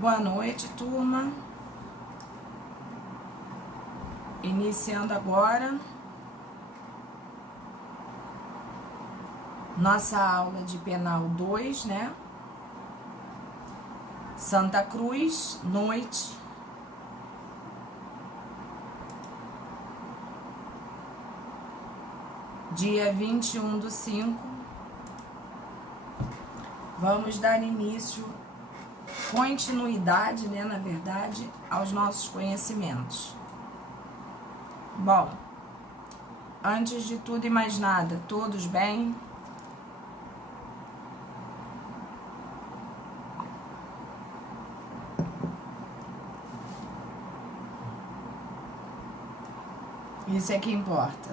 Boa noite, turma. Iniciando agora nossa aula de penal 2, né? Santa Cruz, noite. Dia 21/5. Vamos dar início, continuidade, né, na verdade, aos nossos conhecimentos. Bom, antes de tudo e mais nada, todos bem? Isso é que importa.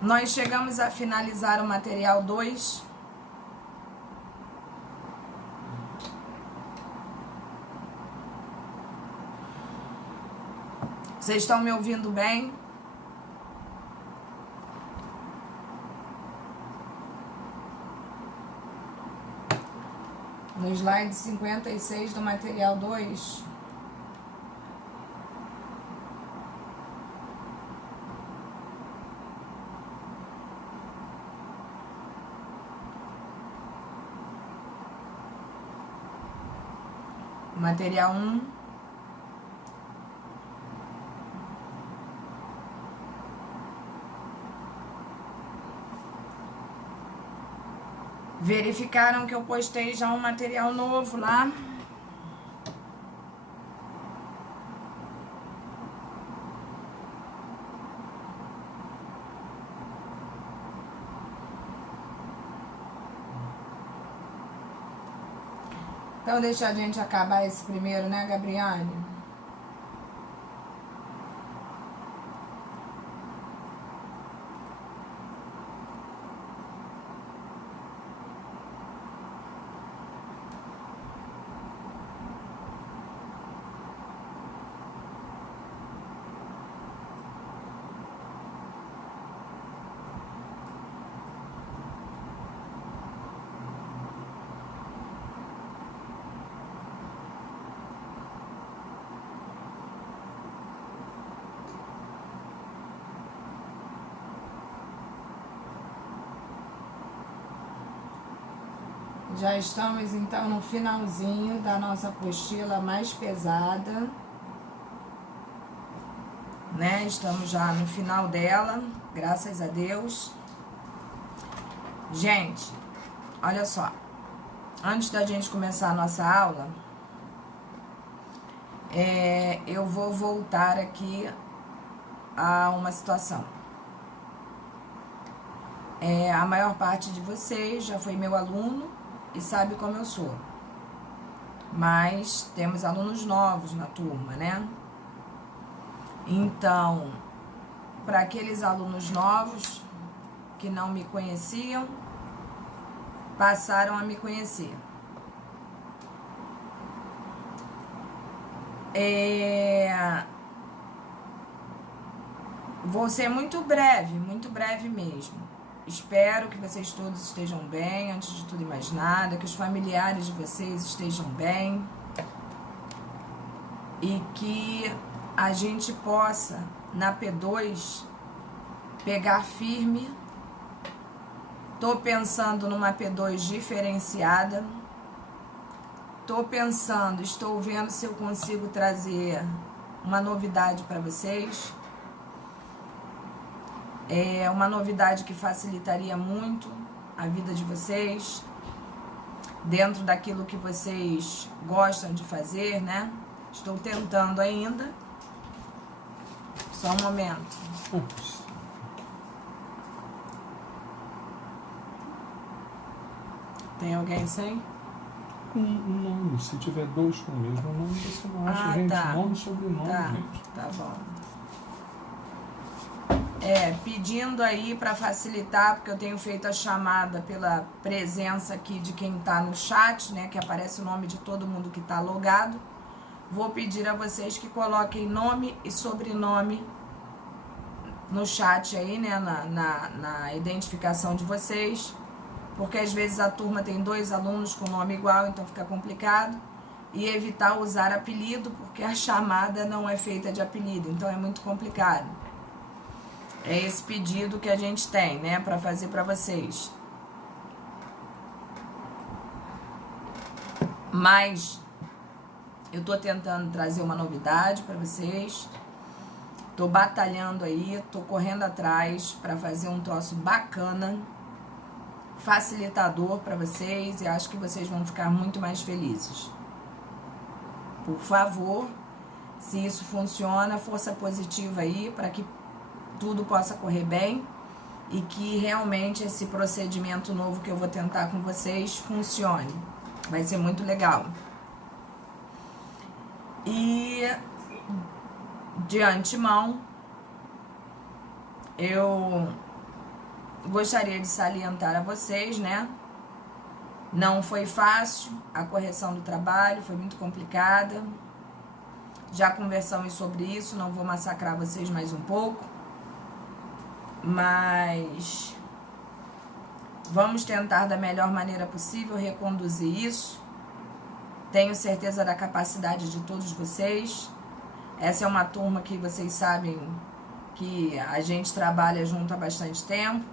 Nós chegamos a finalizar o material 2. Vocês estão me ouvindo bem? No slide 56 do material 2. Material 1. Verificaram que eu postei já um material novo lá? Então deixa a gente acabar esse primeiro, né, Gabriane? Já estamos, então, no finalzinho da nossa apostila mais pesada, né? Estamos já no final dela, graças a Deus. Gente, olha só. Antes da gente começar a nossa aula, eu vou voltar aqui a uma situação. A maior parte de vocês já foi meu aluno e sabe como eu sou. Mas temos alunos novos na turma, né? Então, para aqueles alunos novos que não me conheciam, passaram a me conhecer. Vou ser muito breve mesmo. Espero que vocês todos estejam bem, antes de tudo e mais nada, que os familiares de vocês estejam bem e que a gente possa, na P2, pegar firme. Tô pensando numa P2 diferenciada, estou vendo se eu consigo trazer uma novidade para vocês. É uma novidade que facilitaria muito a vida de vocês, dentro daquilo que vocês gostam de fazer, né? Estou tentando ainda. Só um momento. Tem alguém sem? Com um nome. Se tiver dois com o mesmo nome, você não acha, gente. Tá. Nome e sobrenome, gente. Tá bom. Pedindo aí para facilitar, porque eu tenho feito a chamada pela presença aqui de quem tá no chat, né, que aparece o nome de todo mundo que tá logado. Vou pedir a vocês que coloquem nome e sobrenome no chat aí, né, na identificação de vocês, porque às vezes a turma tem 2 alunos com nome igual, então fica complicado. E evitar usar apelido, porque a chamada não é feita de apelido, então é muito complicado. É esse pedido que a gente tem, né, para fazer para vocês. Mas eu tô tentando trazer uma novidade para vocês. Tô batalhando aí, tô correndo atrás para fazer um troço bacana, facilitador para vocês, e acho que vocês vão ficar muito mais felizes. Por favor, se isso funciona, força positiva aí para que tudo possa correr bem e que realmente esse procedimento novo que eu vou tentar com vocês funcione. Vai ser muito legal. E de antemão, eu gostaria de salientar a vocês, né? Não foi fácil a correção do trabalho, foi muito complicada. Já conversamos sobre isso, não vou massacrar vocês mais um pouco. Mas vamos tentar da melhor maneira possível reconduzir isso. Tenho certeza da capacidade de todos vocês. Essa é uma turma que vocês sabem que a gente trabalha junto há bastante tempo.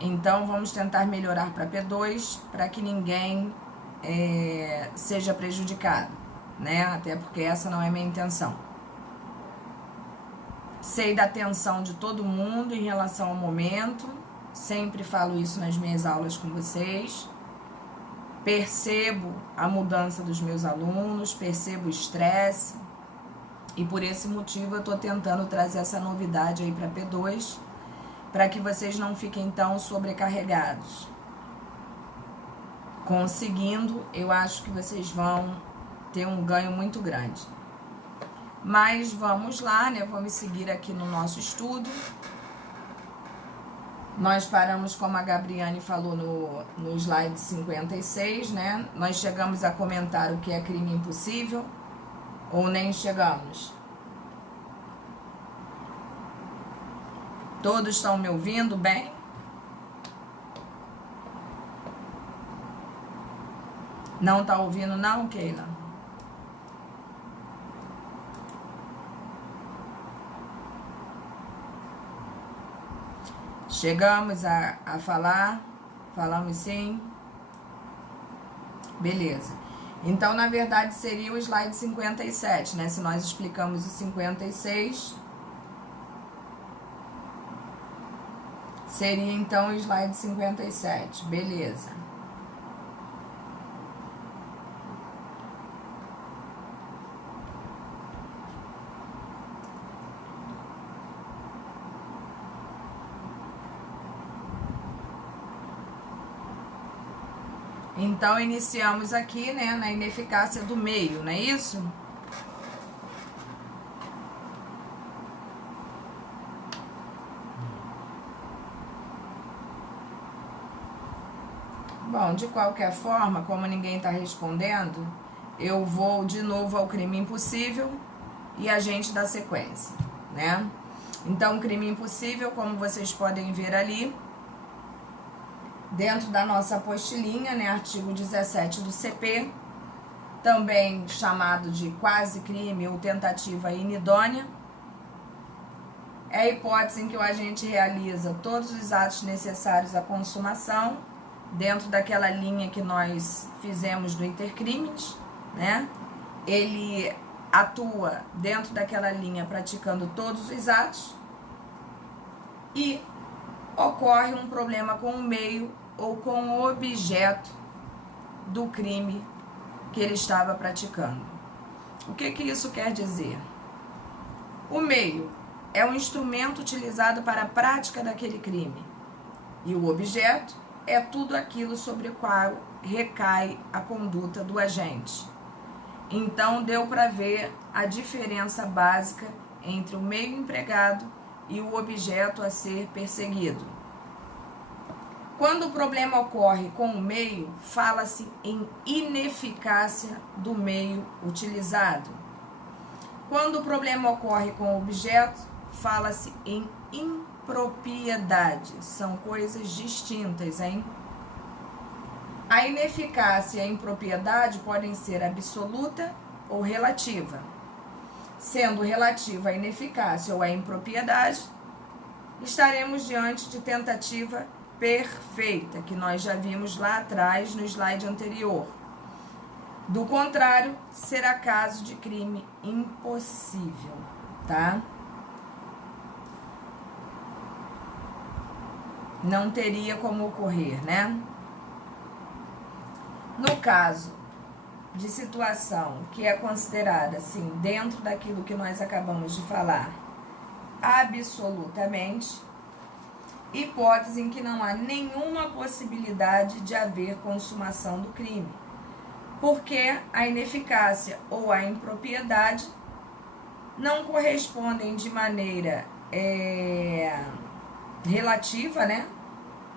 Então, vamos tentar melhorar para P2, para que ninguém seja prejudicado, né? Até porque essa não é minha intenção. Sei da tensão de todo mundo em relação ao momento, sempre falo isso nas minhas aulas com vocês. Percebo a mudança dos meus alunos, percebo o estresse, e por esse motivo eu estou tentando trazer essa novidade aí para P2, para que vocês não fiquem tão sobrecarregados. Conseguindo, eu acho que vocês vão ter um ganho muito grande. Mas vamos lá, né? Vamos seguir aqui no nosso estudo. Nós paramos, como a Gabriane falou no slide 56, né? Nós chegamos a comentar o que é crime impossível, ou nem chegamos? Todos estão me ouvindo bem? Não tá ouvindo não, Keila? Chegamos a falar? Falamos sim? Beleza. Então, na verdade, seria o slide 57, né? Se nós explicamos o 56... seria, então, o slide 57. Beleza. Então, iniciamos aqui, né, na ineficácia do meio, não é isso? Bom, de qualquer forma, como ninguém está respondendo, eu vou de novo ao crime impossível e a gente dá sequência, né? Então, crime impossível, como vocês podem ver ali, dentro da nossa apostilinha, né, artigo 17 do CP, também chamado de quase crime ou tentativa inidônea, é a hipótese em que o agente realiza todos os atos necessários à consumação, dentro daquela linha que nós fizemos do intercrimes, né? Ele atua dentro daquela linha praticando todos os atos e ocorre um problema com o meio ou com o objeto do crime que ele estava praticando. O que isso quer dizer? O meio é um instrumento utilizado para a prática daquele crime e o objeto é tudo aquilo sobre o qual recai a conduta do agente. Então, deu para ver a diferença básica entre o meio empregado e o objeto a ser perseguido. Quando o problema ocorre com o meio, fala-se em ineficácia do meio utilizado. Quando o problema ocorre com o objeto, fala-se em impropriedade. São coisas distintas, hein? A ineficácia e a impropriedade podem ser absoluta ou relativa. Sendo relativa a ineficácia ou a impropriedade, estaremos diante de tentativa perfeita, que nós já vimos lá atrás no slide anterior. Do contrário, será caso de crime impossível, tá? Não teria como ocorrer, né? No caso de situação que é considerada, assim, dentro daquilo que nós acabamos de falar, absolutamente, hipótese em que não há nenhuma possibilidade de haver consumação do crime, porque a ineficácia ou a impropriedade não correspondem de maneira relativa, né?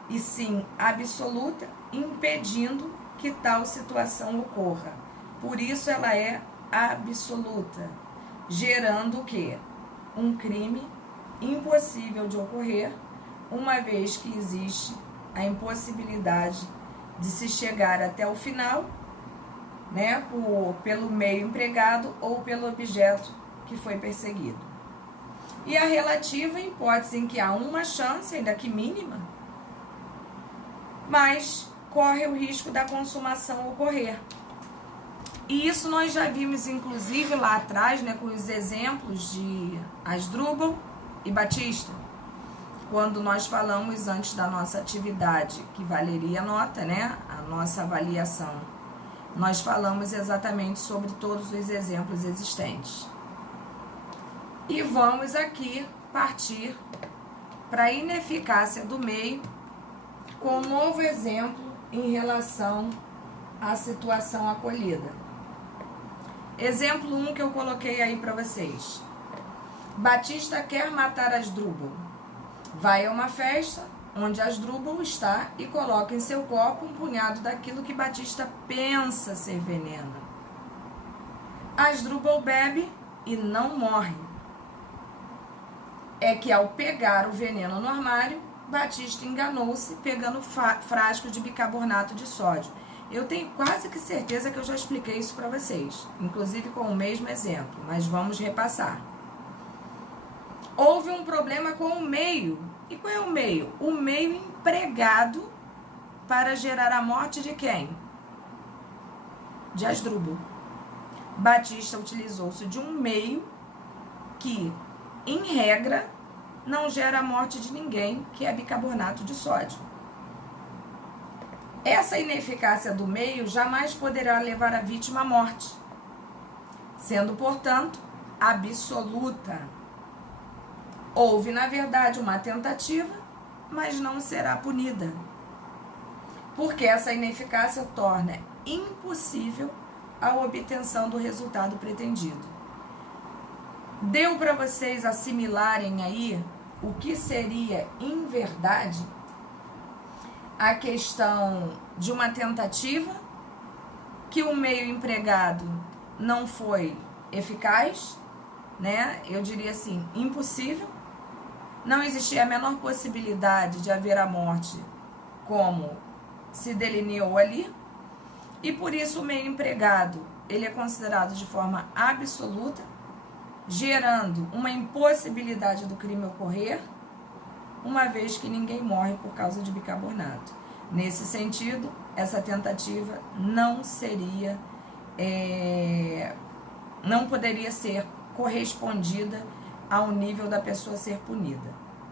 E sim absoluta, impedindo que tal situação ocorra. Por isso ela é absoluta, gerando o quê? Um crime impossível de ocorrer, uma vez que existe a impossibilidade de se chegar até o final, né, pelo meio empregado ou pelo objeto que foi perseguido. E a relativa, em hipótese em que há uma chance, ainda que mínima, mas corre o risco da consumação ocorrer. E isso nós já vimos, inclusive, lá atrás, né, com os exemplos de Asdrubal e Batista, quando nós falamos antes da nossa atividade, que valeria a nota, né, a nossa avaliação, nós falamos exatamente sobre todos os exemplos existentes. E vamos aqui partir para a ineficácia do meio com um novo exemplo em relação à situação acolhida. Exemplo 1 que eu coloquei aí para vocês. Batista quer matar Asdrubal. Vai a uma festa onde Asdrubal está e coloca em seu copo um punhado daquilo que Batista pensa ser veneno. Asdrubal bebe e não morre. É que ao pegar o veneno no armário, Batista enganou-se pegando frasco de bicarbonato de sódio. Eu tenho quase que certeza que eu já expliquei isso para vocês, inclusive com o mesmo exemplo, mas vamos repassar. Houve um problema com o meio. E qual é o meio? O meio empregado para gerar a morte de quem? De Asdrubal. Batista utilizou-se de um meio que, em regra, não gera a morte de ninguém, que é bicarbonato de sódio. Essa ineficácia do meio jamais poderá levar a vítima à morte, sendo, portanto, absoluta. Houve, na verdade, uma tentativa, mas não será punida, porque essa ineficácia torna impossível a obtenção do resultado pretendido. Deu para vocês assimilarem aí o que seria, em verdade, a questão de uma tentativa, que o meio empregado não foi eficaz, né? Eu diria assim, impossível. Não existia a menor possibilidade de haver a morte, como se delineou ali. E por isso o meio empregado, ele é considerado de forma absoluta, gerando uma impossibilidade do crime ocorrer, uma vez que ninguém morre por causa de bicarbonato. Nesse sentido, essa tentativa não seria, não poderia ser correspondida ao nível da pessoa ser punida,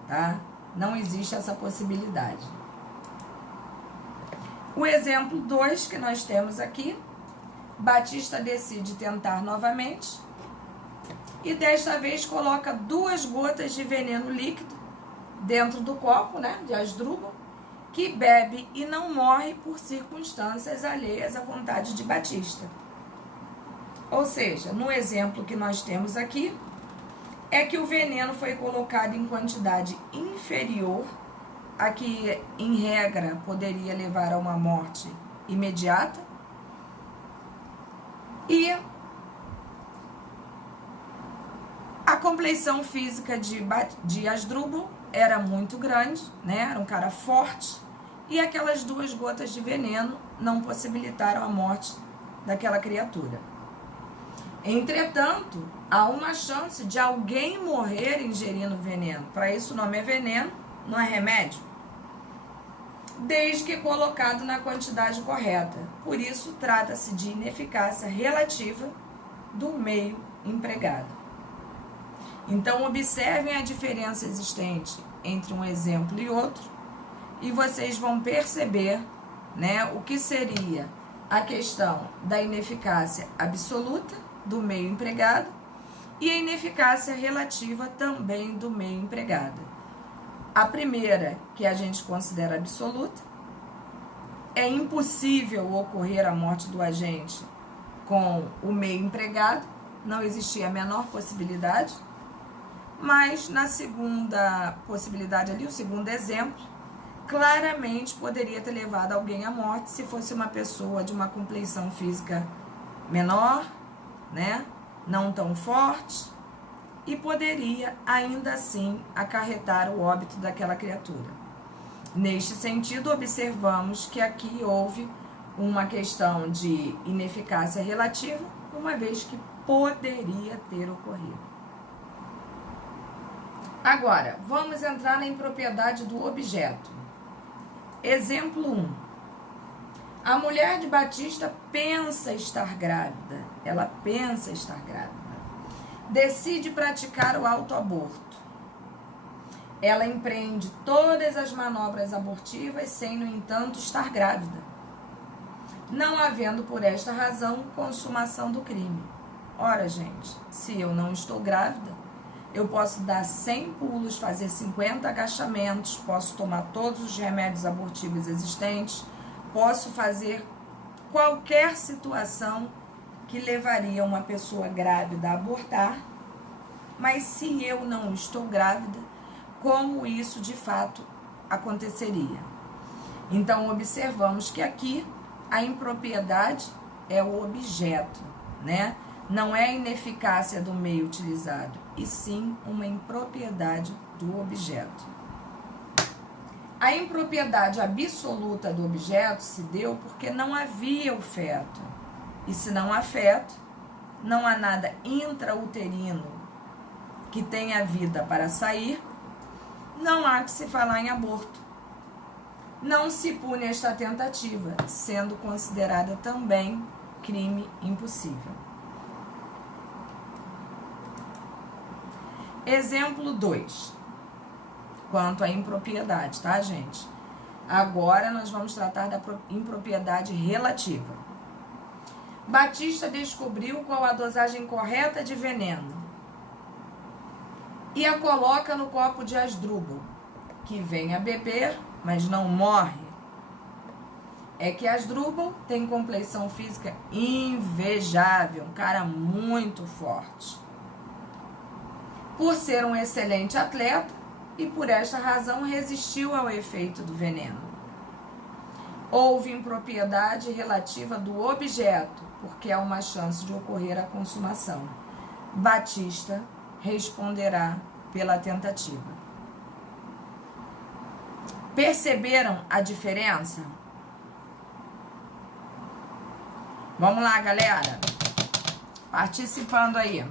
tá? Não existe essa possibilidade. O exemplo 2 que nós temos aqui, Batista decide tentar novamente e desta vez coloca 2 gotas de veneno líquido dentro do copo, né, de Asdrubal, que bebe e não morre por circunstâncias alheias à vontade de Batista. Ou seja, no exemplo que nós temos aqui, é que o veneno foi colocado em quantidade inferior a que, em regra, poderia levar a uma morte imediata. E compleição física de Asdrúbal era muito grande, né? Era um cara forte, e aquelas 2 gotas de veneno não possibilitaram a morte daquela criatura. Entretanto, há uma chance de alguém morrer ingerindo veneno. Para isso o nome é veneno, não é remédio. Desde que colocado na quantidade correta. Por isso, trata-se de ineficácia relativa do meio empregado. Então, observem a diferença existente entre um exemplo e outro, e vocês vão perceber, né, o que seria a questão da ineficácia absoluta do meio empregado e a ineficácia relativa também do meio empregado. A primeira, que a gente considera absoluta, é impossível ocorrer a morte do agente com o meio empregado, não existia a menor possibilidade, mas na segunda possibilidade ali, o segundo exemplo, claramente poderia ter levado alguém à morte se fosse uma pessoa de uma compleição física menor, né? Não tão forte, e poderia ainda assim acarretar o óbito daquela criatura. Neste sentido, observamos que aqui houve uma questão de ineficácia relativa, uma vez que poderia ter ocorrido. Agora, vamos entrar na impropriedade do objeto. Exemplo 1. A mulher de Batista pensa estar grávida. Ela pensa estar grávida. Decide praticar o autoaborto. Ela empreende todas as manobras abortivas sem, no entanto, estar grávida, não havendo, por esta razão, consumação do crime. Ora, gente, se eu não estou grávida, eu posso dar 100 pulos, fazer 50 agachamentos, posso tomar todos os remédios abortivos existentes, posso fazer qualquer situação que levaria uma pessoa grávida a abortar, mas se eu não estou grávida, como isso de fato aconteceria? Então, observamos que aqui a impropriedade é o objeto, né? Não é a ineficácia do meio utilizado, e sim uma impropriedade do objeto. A impropriedade absoluta do objeto se deu porque não havia o feto. E se não há feto, não há nada intrauterino que tenha vida para sair, não há que se falar em aborto. Não se pune esta tentativa, sendo considerada também crime impossível. Exemplo 2. Quanto à impropriedade, tá, gente? Agora nós vamos tratar da impropriedade relativa. Batista descobriu qual a dosagem correta de veneno e a coloca no copo de Asdrúbal, que vem a beber, mas não morre. É que Asdrúbal tem compleição física invejável, um cara muito forte. Por ser um excelente atleta e por esta razão resistiu ao efeito do veneno. Houve impropriedade relativa do objeto, porque há uma chance de ocorrer a consumação. Batista responderá pela tentativa. Perceberam a diferença? Vamos lá, galera. Participando aí.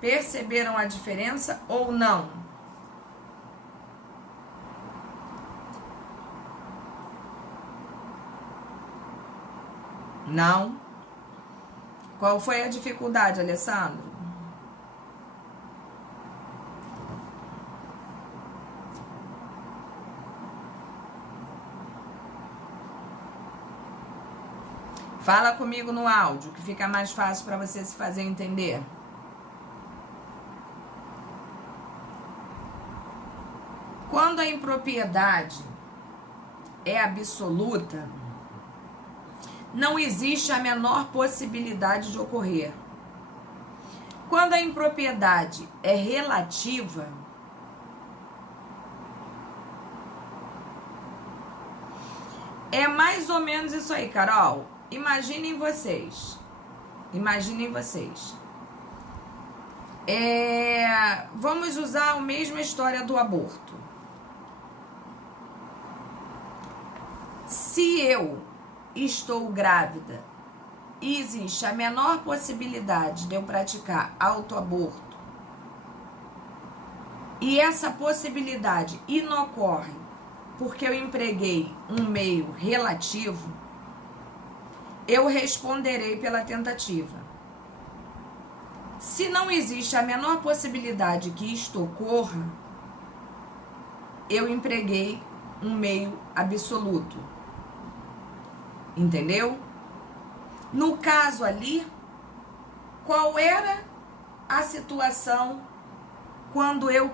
Perceberam a diferença ou não? Não? Qual foi a dificuldade, Alessandro? Fala comigo no áudio, que fica mais fácil para você se fazer entender. Quando a impropriedade é absoluta, não existe a menor possibilidade de ocorrer. Quando a impropriedade é relativa, é mais ou menos isso aí, Carol. Imaginem vocês. Vamos usar a mesma história do aborto. Se eu estou grávida e existe a menor possibilidade de eu praticar autoaborto, e essa possibilidade inocorre porque eu empreguei um meio relativo, eu responderei pela tentativa. Se não existe a menor possibilidade que isto ocorra, eu empreguei um meio absoluto. Entendeu? No caso ali, qual era a situação quando eu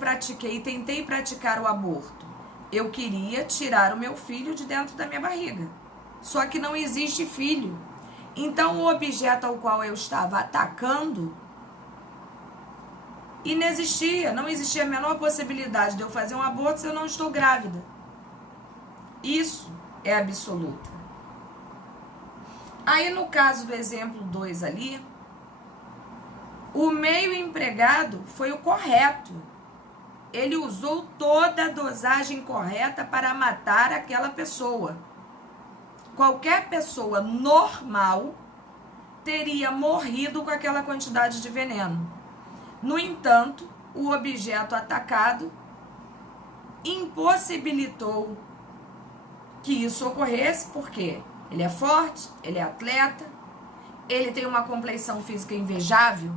tentei praticar o aborto? Eu queria tirar o meu filho de dentro da minha barriga. Só que não existe filho. Então o objeto ao qual eu estava atacando inexistia. Não existia a menor possibilidade de eu fazer um aborto se eu não estou grávida. Isso é absoluta. Aí no caso do exemplo 2 ali, o meio empregado foi o correto. Ele usou toda a dosagem correta para matar aquela pessoa. Qualquer pessoa normal teria morrido com aquela quantidade de veneno. No entanto, o objeto atacado impossibilitou que isso ocorresse, porque ele é forte, ele é atleta, ele tem uma compleição física invejável.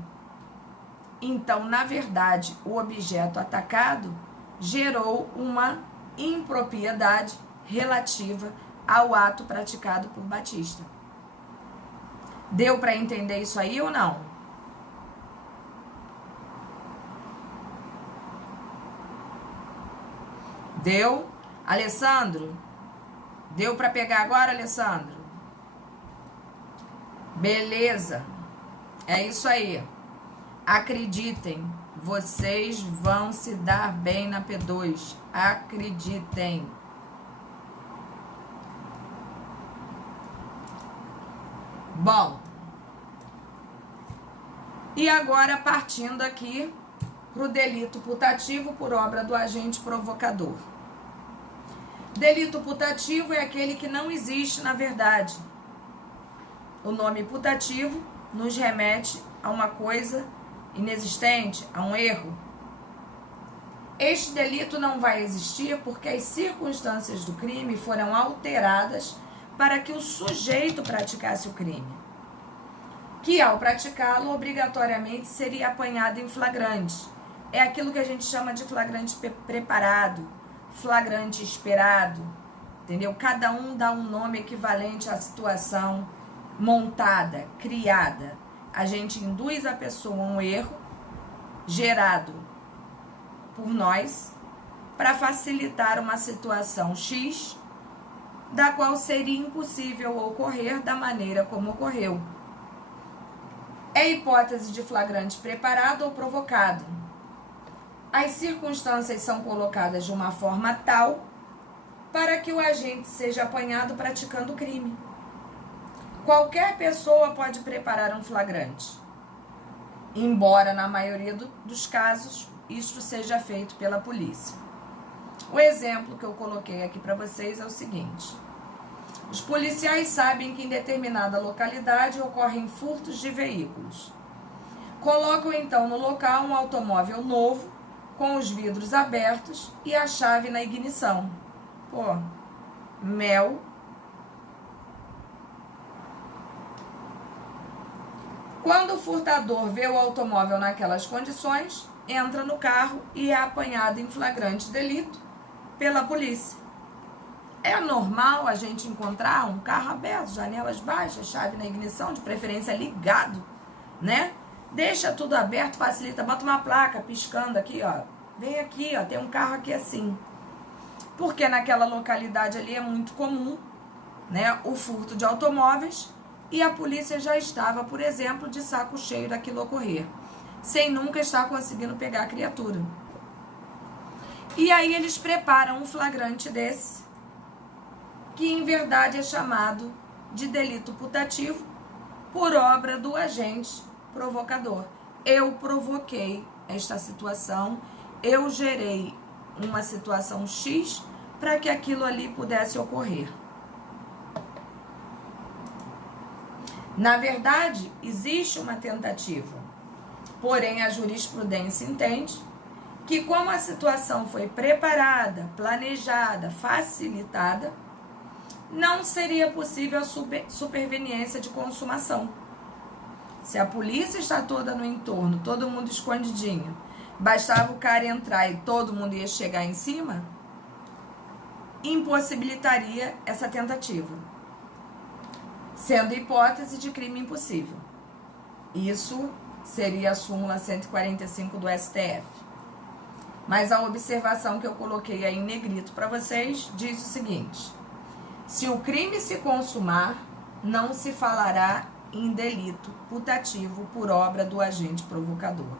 Então, na verdade, o objeto atacado gerou uma impropriedade relativa ao ato praticado por Batista. Deu para entender isso aí ou não? Deu? Alessandro? Deu para pegar agora, Alessandro? Beleza. É isso aí. Acreditem, vocês vão se dar bem na P2. Acreditem. Bom. E agora partindo aqui para o delito putativo por obra do agente provocador. Delito putativo é aquele que não existe na verdade. O nome putativo nos remete a uma coisa inexistente, a um erro. Este delito não vai existir porque as circunstâncias do crime foram alteradas para que o sujeito praticasse o crime, que ao praticá-lo obrigatoriamente seria apanhado em flagrante. É aquilo que a gente chama de flagrante preparado, flagrante esperado, entendeu? Cada um dá um nome equivalente à situação montada, criada. A gente induz a pessoa a um erro gerado por nós para facilitar uma situação X, da qual seria impossível ocorrer da maneira como ocorreu. É hipótese de flagrante preparado ou provocado. As circunstâncias são colocadas de uma forma tal para que o agente seja apanhado praticando o crime. Qualquer pessoa pode preparar um flagrante, embora na maioria dos casos isto seja feito pela polícia. O exemplo que eu coloquei aqui para vocês é o seguinte: os policiais sabem que em determinada localidade ocorrem furtos de veículos. Colocam então no local um automóvel novo, com os vidros abertos e a chave na ignição. Pô, mel. Quando o furtador vê o automóvel naquelas condições, entra no carro e é apanhado em flagrante delito pela polícia. É normal a gente encontrar um carro aberto, janelas baixas, chave na ignição, de preferência ligado, né? Deixa tudo aberto, facilita, bota uma placa piscando aqui, ó. Vem aqui, ó, tem um carro aqui assim. Porque naquela localidade ali é muito comum, né, o furto de automóveis, e a polícia já estava, por exemplo, de saco cheio daquilo ocorrer, sem nunca estar conseguindo pegar a criatura. E aí eles preparam um flagrante desse, que em verdade é chamado de delito putativo por obra do agente provocador. Eu provoquei esta situação, eu gerei uma situação X para que aquilo ali pudesse ocorrer. Na verdade, existe uma tentativa, porém a jurisprudência entende que como a situação foi preparada, planejada, facilitada, não seria possível a superveniência de consumação. Se a polícia está toda no entorno, todo mundo escondidinho, bastava o cara entrar e todo mundo ia chegar em cima, impossibilitaria essa tentativa, sendo hipótese de crime impossível. Isso seria a súmula 145 do STF. Mas a observação que eu coloquei aí em negrito para vocês diz o seguinte: se o crime se consumar, não se falará em delito putativo por obra do agente provocador.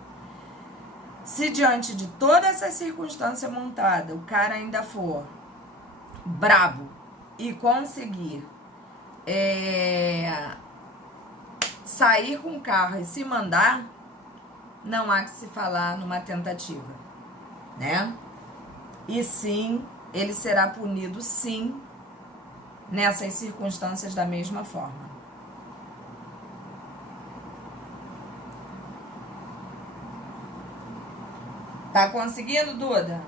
Se diante de toda essa circunstância montada, o cara ainda for brabo e conseguir sair com o carro e se mandar, não há que se falar numa tentativa, né? E sim, ele será punido, sim, nessas circunstâncias da mesma forma. Tá conseguindo, Duda?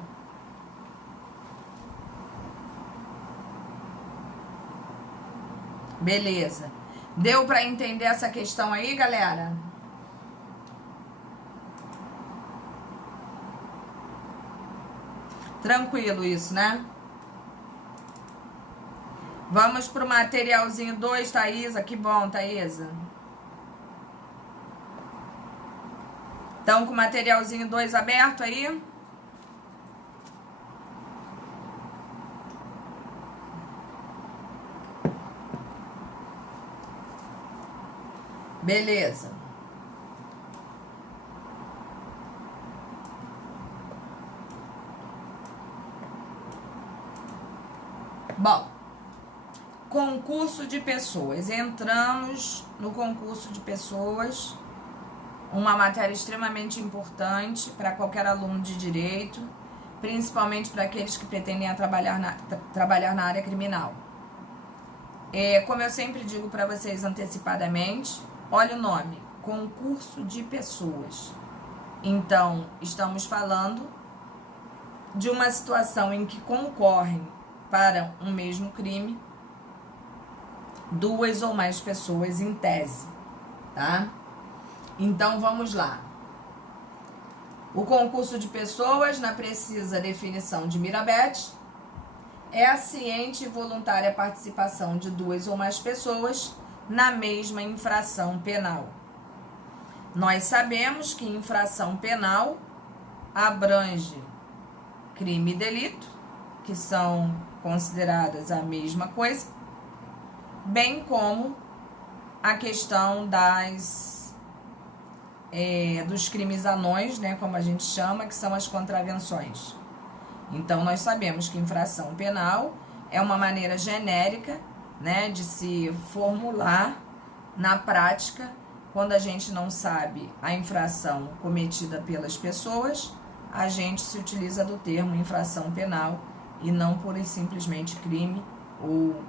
Beleza. Deu para entender essa questão aí, galera? Tranquilo isso, né? Vamos pro materialzinho 2, Thaísa. Que bom, Thaísa. Estão com o materialzinho 2 aberto aí? Beleza. Bom, concurso de pessoas. Entramos no concurso de pessoas, uma matéria extremamente importante para qualquer aluno de direito, principalmente para aqueles que pretendem trabalhar na área criminal. Como eu sempre digo para vocês antecipadamente, olha o nome, concurso de pessoas. Então, estamos falando de uma situação em que concorrem para um mesmo crime 2 ou mais pessoas em tese, tá? Então, vamos lá. O concurso de pessoas, na precisa definição de Mirabete, é a ciente e voluntária participação de 2 ou mais pessoas na mesma infração penal. Nós sabemos que infração penal abrange crime e delito, que são consideradas a mesma coisa, bem como a questão dos crimes anões, né, como a gente chama, que são as contravenções. Então, nós sabemos que infração penal é uma maneira genérica, né, de se formular na prática, quando a gente não sabe a infração cometida pelas pessoas, a gente se utiliza do termo infração penal e não pura e simplesmente crime ou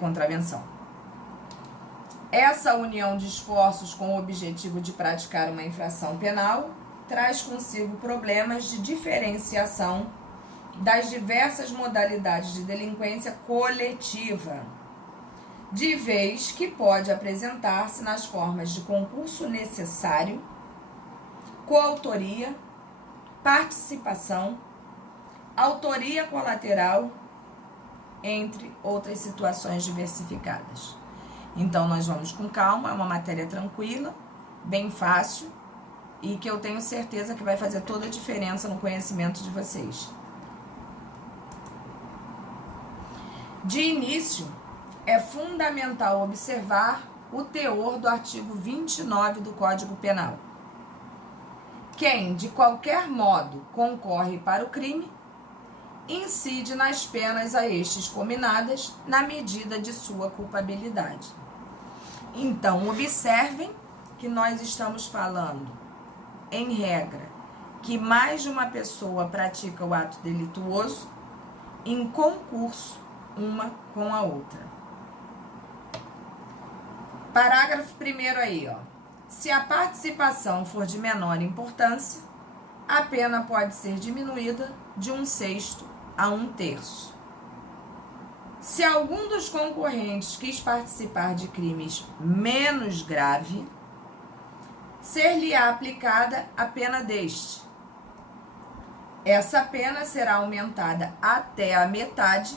contravenção. Essa união de esforços com o objetivo de praticar uma infração penal traz consigo problemas de diferenciação das diversas modalidades de delinquência coletiva, de vez que pode apresentar-se nas formas de concurso necessário, coautoria, participação, autoria colateral, entre outras situações diversificadas. Então, nós vamos com calma, é uma matéria tranquila, bem fácil, e que eu tenho certeza que vai fazer toda a diferença no conhecimento de vocês. De início, é fundamental observar o teor do artigo 29 do Código Penal. Quem, de qualquer modo, concorre para o crime, incide nas penas a estes cominadas na medida de sua culpabilidade. Então, observem que nós estamos falando em regra, que mais de uma pessoa pratica o ato delituoso em concurso uma com a outra. Parágrafo 1º aí, ó. Se a participação for de menor importância, a pena pode ser diminuída de 1/6 a 1/3. Se algum dos concorrentes quis participar de crimes menos grave, ser-lhe-á aplicada a pena deste. Essa pena será aumentada até a metade,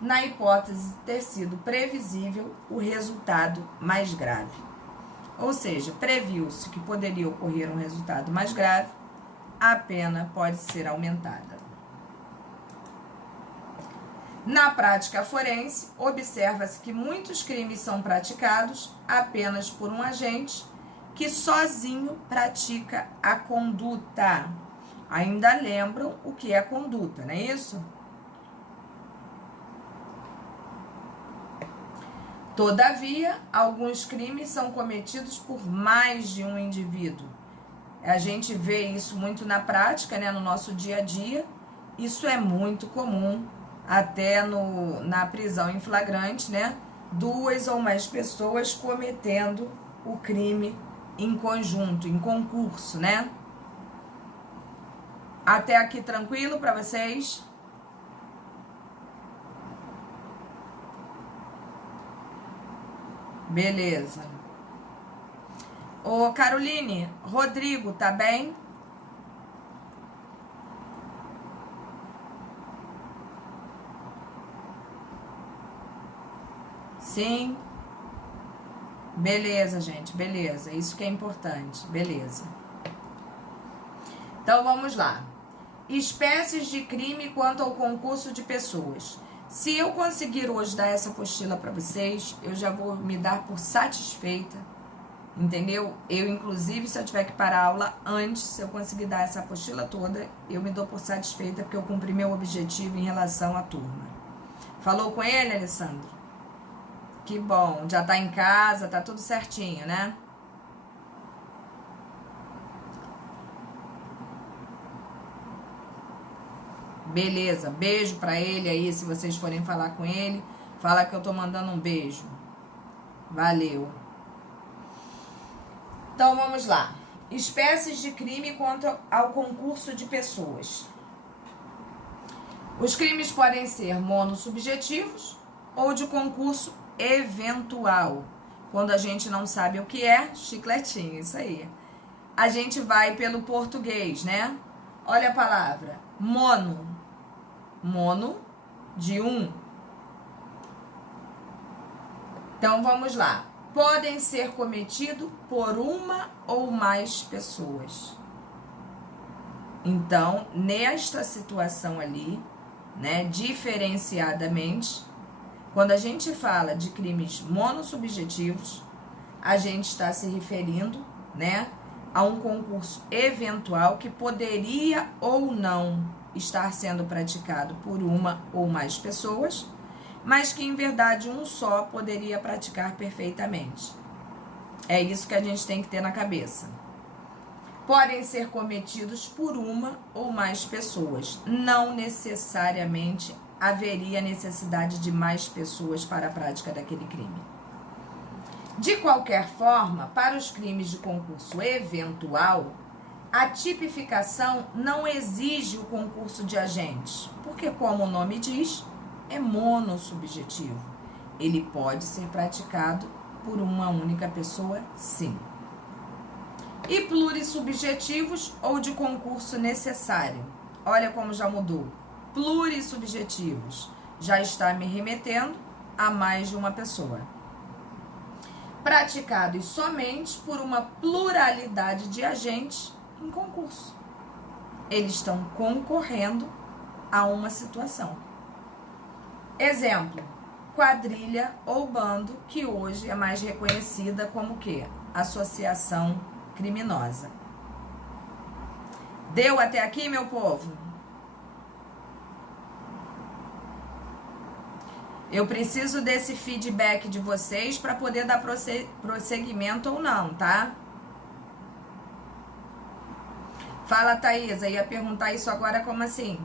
na hipótese de ter sido previsível o resultado mais grave. Ou seja, previu-se que poderia ocorrer um resultado mais grave, a pena pode ser aumentada. Na prática forense, observa-se que muitos crimes são praticados apenas por um agente que sozinho pratica a conduta. Ainda lembram o que é conduta, não é isso? Todavia, alguns crimes são cometidos por mais de um indivíduo. A gente vê isso muito na prática, né, no nosso dia a dia. Isso é muito comum, até na prisão em flagrante, né? 2 ou mais pessoas cometendo o crime em conjunto, em concurso, né? Até aqui tranquilo para vocês? Beleza. Ô, Caroline, Rodrigo, tá bem? Sim. Beleza, gente, beleza. Isso que é importante, beleza. Então, vamos lá. Espécies de crime quanto ao concurso de pessoas. Se eu conseguir hoje dar essa apostila para vocês, eu já vou me dar por satisfeita, entendeu? Eu, inclusive, se eu tiver que parar a aula antes, se eu conseguir dar essa apostila toda, eu me dou por satisfeita, porque eu cumpri meu objetivo em relação à turma. Falou com ele, Alessandro? Que bom, já tá em casa, tá tudo certinho, né? Beleza, beijo pra ele aí, se vocês forem falar com ele. Fala que eu tô mandando um beijo. Valeu. Então, vamos lá. Espécies de crime quanto ao concurso de pessoas. Os crimes podem ser monossubjetivos ou de concurso eventual. Quando a gente não sabe o que é, chicletinho, isso aí. A gente vai pelo português, né? Olha a palavra, mono. Mono, de um. Então, vamos lá. Podem ser cometidos por uma ou mais pessoas. Então, nesta situação ali, né, diferenciadamente, quando a gente fala de crimes monossubjetivos, a gente está se referindo, né, a um concurso eventual que poderia ou não estar sendo praticado por uma ou mais pessoas, mas que em verdade um só poderia praticar perfeitamente. É isso que a gente tem que ter na cabeça. Podem ser cometidos por uma ou mais pessoas. Não necessariamente haveria necessidade de mais pessoas para a prática daquele crime. De qualquer forma, para os crimes de concurso eventual, a tipificação não exige o concurso de agentes, porque, como o nome diz, é monossubjetivo. Ele pode ser praticado por uma única pessoa, sim. E plurissubjetivos ou de concurso necessário. Olha como já mudou. Plurissubjetivos. Já está me remetendo a mais de uma pessoa. Praticados somente por uma pluralidade de agentes em concurso. Eles estão concorrendo a uma situação. Exemplo, quadrilha ou bando, que hoje é mais reconhecida como o quê? Associação criminosa. Deu até aqui, meu povo? Eu preciso desse feedback de vocês para poder dar prosseguimento ou não, tá? Fala, Thaisa, ia perguntar isso agora, como assim?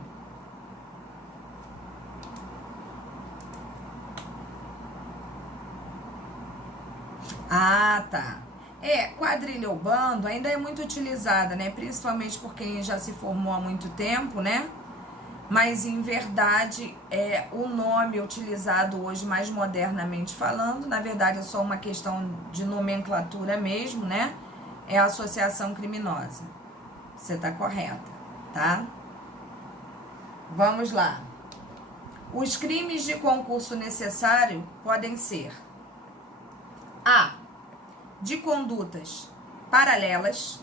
Ah, tá. Quadrilha ou bando ainda é muito utilizada, né? Principalmente por quem já se formou há muito tempo, né? Mas, em verdade, o nome utilizado hoje, mais modernamente falando, na verdade é só uma questão de nomenclatura mesmo, né? É a associação criminosa. Você tá correta, tá? Vamos lá. Os crimes de concurso necessário podem ser A. De condutas paralelas,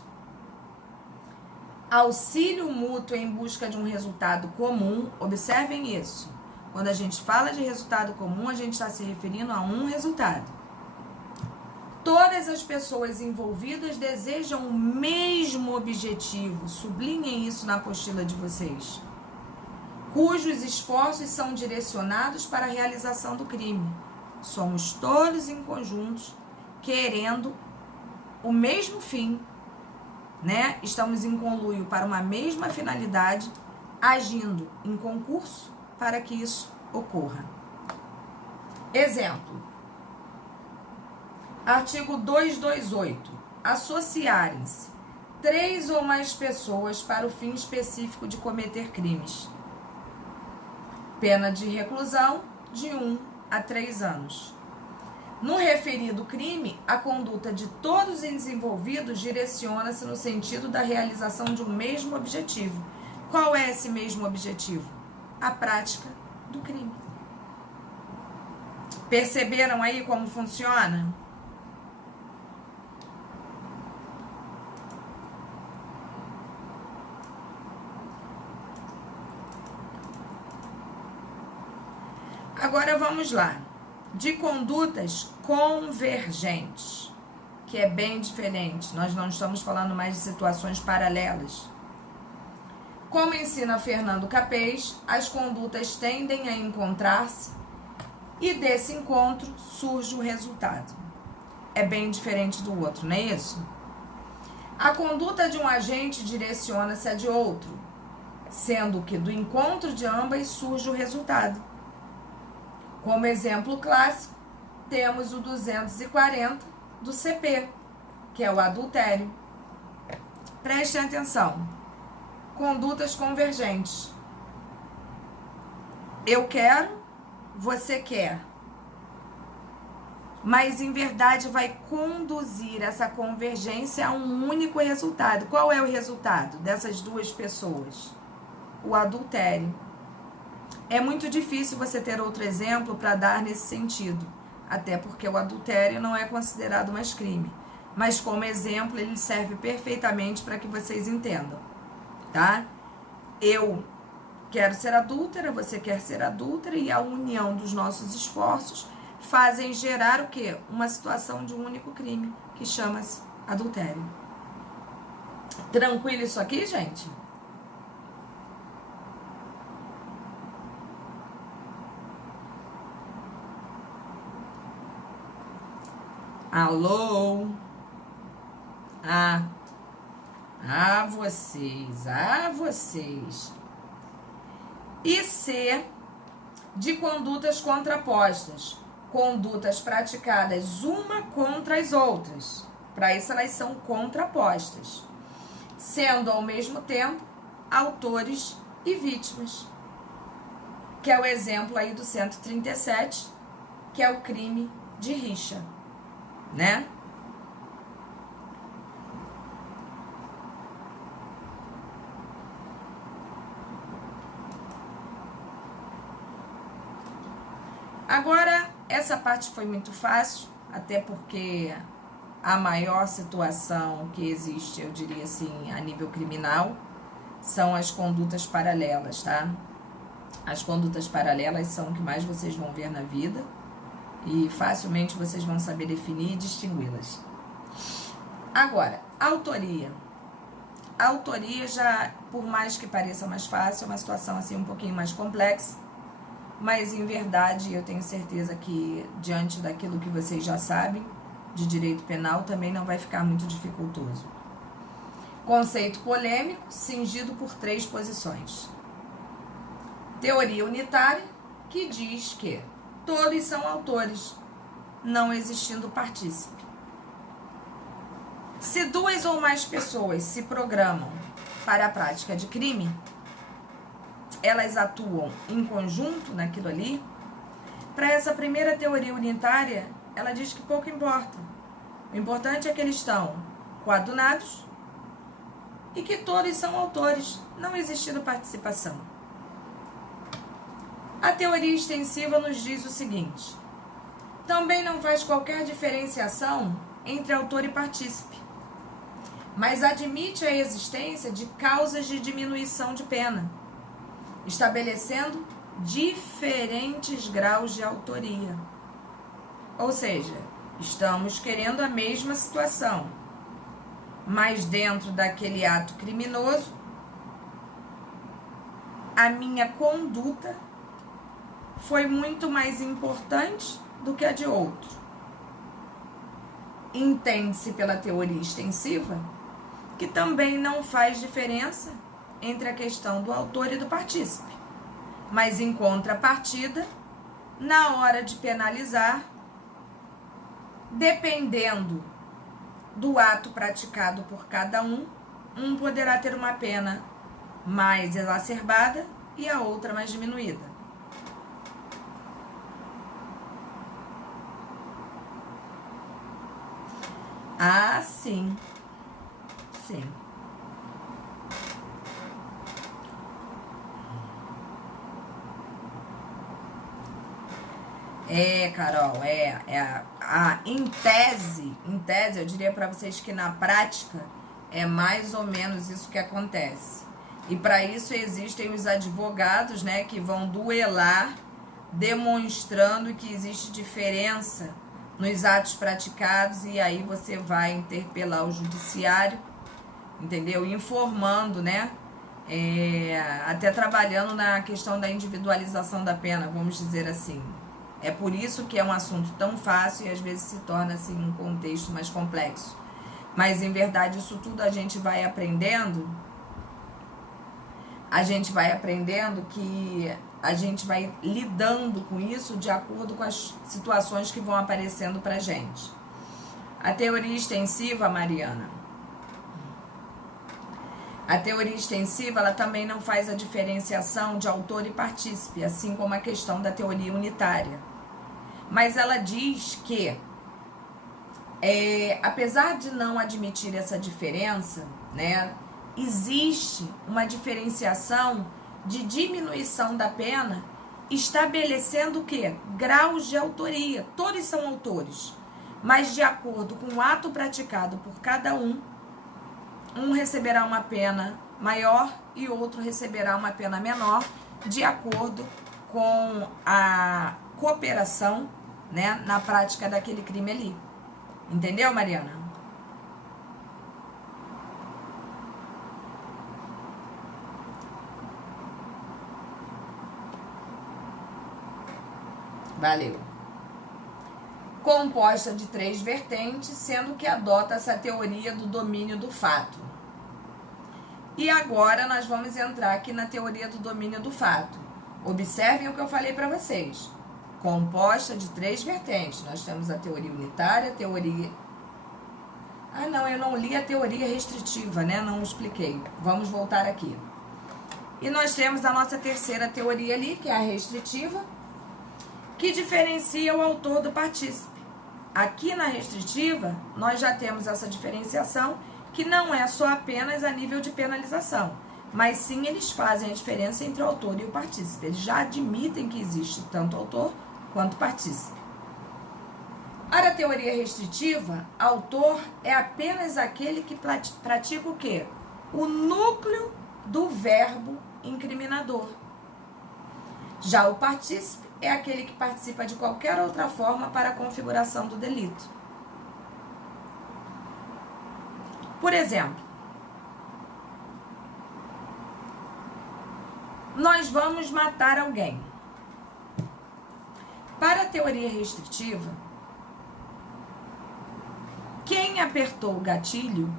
auxílio mútuo em busca de um resultado comum. Observem isso. Quando a gente fala de resultado comum, a gente está se referindo a um resultado. Todas as pessoas envolvidas desejam o mesmo objetivo. Sublinhem isso na apostila de vocês. Cujos esforços são direcionados para a realização do crime. Somos todos em conjuntos querendo o mesmo fim, né? Estamos em conluio para uma mesma finalidade, agindo em concurso para que isso ocorra. Exemplo. Artigo 228. Associarem-se 3 ou mais pessoas para o fim específico de cometer crimes. Pena de reclusão de 1 a 3 anos. No referido crime, a conduta de todos os envolvidos direciona-se no sentido da realização de um mesmo objetivo. Qual é esse mesmo objetivo? A prática do crime. Perceberam aí como funciona? Agora vamos lá. De condutas convergentes, que é bem diferente. Nós não estamos falando mais de situações paralelas. Como ensina Fernando Capês, as condutas tendem a encontrar-se e desse encontro surge o resultado. É bem diferente do outro, não é isso? A conduta de um agente direciona-se a de outro, sendo que do encontro de ambas surge o resultado. Como exemplo clássico, temos o 240 do CP, que é o adultério. Prestem atenção. Condutas convergentes. Eu quero, você quer. Mas, em verdade, vai conduzir essa convergência a um único resultado. Qual é o resultado dessas duas pessoas? O adultério. É muito difícil você ter outro exemplo para dar nesse sentido, até porque o adultério não é considerado mais crime. Mas como exemplo, ele serve perfeitamente para que vocês entendam, tá? Eu quero ser adúltera, você quer ser adúltera, e a união dos nossos esforços fazem gerar o quê? Uma situação de um único crime, que chama-se adultério. Tranquilo isso aqui, gente? Alô? Vocês. E C, de condutas contrapostas. Condutas praticadas uma contra as outras. Para isso elas são contrapostas. Sendo ao mesmo tempo autores e vítimas. Que é o exemplo aí do 137, que é o crime de rixa, né? Agora, essa parte foi muito fácil, até porque a maior situação que existe, eu diria assim, a nível criminal, são as condutas paralelas, tá? As condutas paralelas são o que mais vocês vão ver na vida e facilmente vocês vão saber definir e distingui-las. Agora, autoria. A autoria já, por mais que pareça mais fácil, é uma situação assim um pouquinho mais complexa, mas em verdade eu tenho certeza que diante daquilo que vocês já sabem de direito penal também não vai ficar muito dificultoso. Conceito polêmico, cingido por 3 posições. Teoria unitária, que diz que todos são autores, não existindo partícipe. Se 2 ou mais pessoas se programam para a prática de crime, elas atuam em conjunto naquilo ali. Para essa primeira teoria unitária, ela diz que pouco importa. O importante é que eles estão coadunados e que todos são autores, não existindo participação. A teoria extensiva nos diz o seguinte: também não faz qualquer diferenciação entre autor e partícipe, mas admite a existência de causas de diminuição de pena, estabelecendo diferentes graus de autoria. Ou seja, estamos querendo a mesma situação, mas dentro daquele ato criminoso, a minha conduta foi muito mais importante do que a de outro. Entende-se pela teoria extensiva que também não faz diferença entre a questão do autor e do partícipe, mas em contrapartida, na hora de penalizar, dependendo do ato praticado por cada um poderá ter uma pena mais exacerbada e a outra mais diminuída. Ah, sim. Sim. Carol, em tese, eu diria para vocês que na prática é mais ou menos isso que acontece. E para isso existem os advogados, né, que vão duelar, demonstrando que existe diferença nos atos praticados, e aí você vai interpelar o judiciário, entendeu? Informando, né? Até trabalhando na questão da individualização da pena, vamos dizer assim. É por isso que é um assunto tão fácil e às vezes se torna assim um contexto mais complexo. Mas em verdade isso tudo a gente vai aprendendo. Que a gente vai lidando com isso de acordo com as situações que vão aparecendo pra gente. A teoria extensiva, Mariana. A teoria extensiva, ela também não faz a diferenciação de autor e partícipe, assim como a questão da teoria unitária. Mas ela diz que, apesar de não admitir essa diferença, né, existe uma diferenciação de diminuição da pena, estabelecendo o quê? Graus de autoria. Todos são autores, mas de acordo com o ato praticado por cada um receberá uma pena maior e outro receberá uma pena menor, de acordo com a cooperação, né, na prática daquele crime ali. Entendeu, Mariana? Valeu. Composta de 3 vertentes, sendo que adota essa teoria do domínio do fato. E agora nós vamos entrar aqui na teoria do domínio do fato. Observem o que eu falei para vocês. Composta de 3 vertentes. Nós temos a teoria unitária, a teoria... Ah, não, eu não li a teoria restritiva, né? Não expliquei. Vamos voltar aqui. E nós temos a nossa terceira teoria ali, que é a restritiva, que diferencia o autor do partícipe. Aqui na restritiva, nós já temos essa diferenciação, que não é só apenas a nível de penalização, mas sim eles fazem a diferença entre o autor e o partícipe. Eles já admitem que existe tanto autor quanto partícipe. Para a teoria restritiva, autor é apenas aquele que pratica o quê? O núcleo do verbo incriminador. Já o partícipe é aquele que participa de qualquer outra forma para a configuração do delito. Por exemplo, nós vamos matar alguém. Para a teoria restritiva, quem apertou o gatilho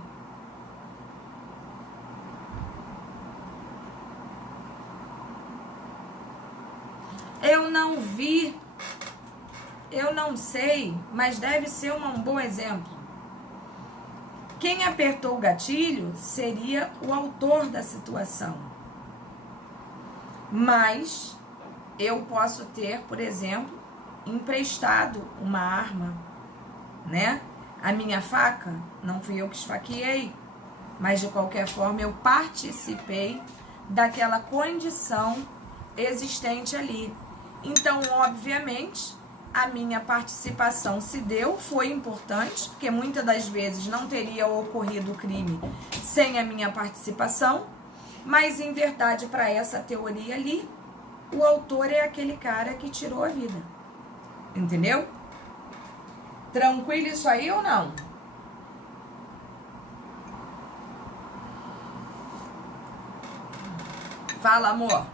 Eu não vi, eu não sei, mas deve ser um bom exemplo. Quem apertou o gatilho seria o autor da situação. Mas eu posso ter, por exemplo, emprestado uma arma, né? A minha faca, não fui eu que esfaqueei, mas de qualquer forma eu participei daquela condição existente ali. Então, obviamente, a minha participação se deu, foi importante, porque muitas das vezes não teria ocorrido o crime sem a minha participação, mas em verdade, para essa teoria ali, o autor é aquele cara que tirou a vida. Entendeu? Tranquilo isso aí ou não? Fala, amor.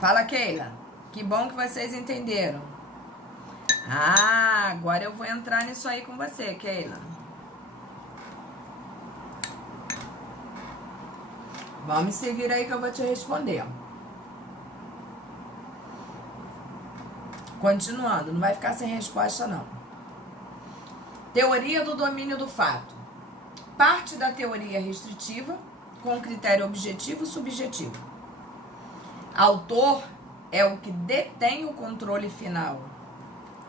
Fala, Keila. Que bom que vocês entenderam. Ah, agora eu vou entrar nisso aí com você, Keila. Vamos seguir aí que eu vou te responder. Continuando, não vai ficar sem resposta, não. Teoria do domínio do fato. Parte da teoria restritiva com critério objetivo e subjetivo. Autor é o que detém o controle final.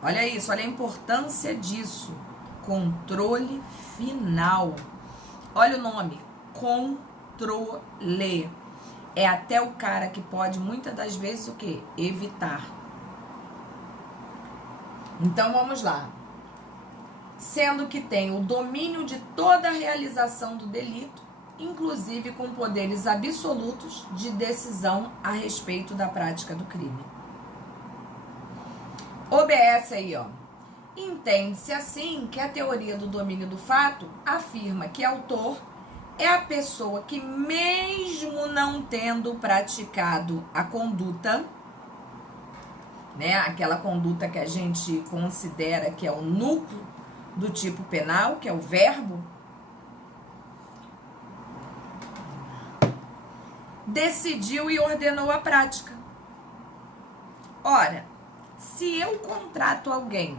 Olha isso, olha a importância disso. Controle final. Olha o nome, controle. É até o cara que pode, muitas das vezes, o quê? Evitar. Então, vamos lá. Sendo que tem o domínio de toda a realização do delito, inclusive com poderes absolutos de decisão a respeito da prática do crime. OBS aí, ó. Entende-se assim que a teoria do domínio do fato afirma que autor é a pessoa que, mesmo não tendo praticado a conduta, né, aquela conduta que a gente considera que é o núcleo do tipo penal, que é o verbo, decidiu e ordenou a prática. Ora, se eu contrato alguém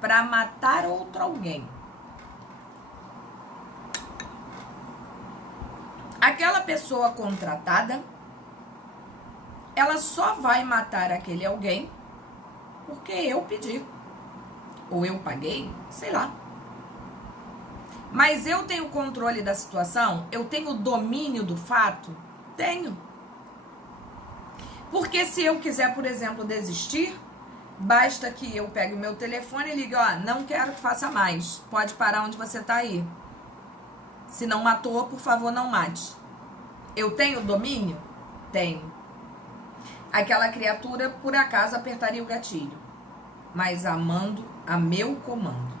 para matar outro alguém, aquela pessoa contratada, ela só vai matar aquele alguém porque eu pedi, ou eu paguei, sei lá. Mas eu tenho controle da situação? Eu tenho domínio do fato? Tenho. Porque se eu quiser, por exemplo, desistir, basta que eu pegue o meu telefone e ligue, ó, não quero que faça mais, pode parar onde você tá aí. Se não matou, por favor, não mate. Eu tenho domínio? Tenho. Aquela criatura, por acaso, apertaria o gatilho, mas amando a meu comando.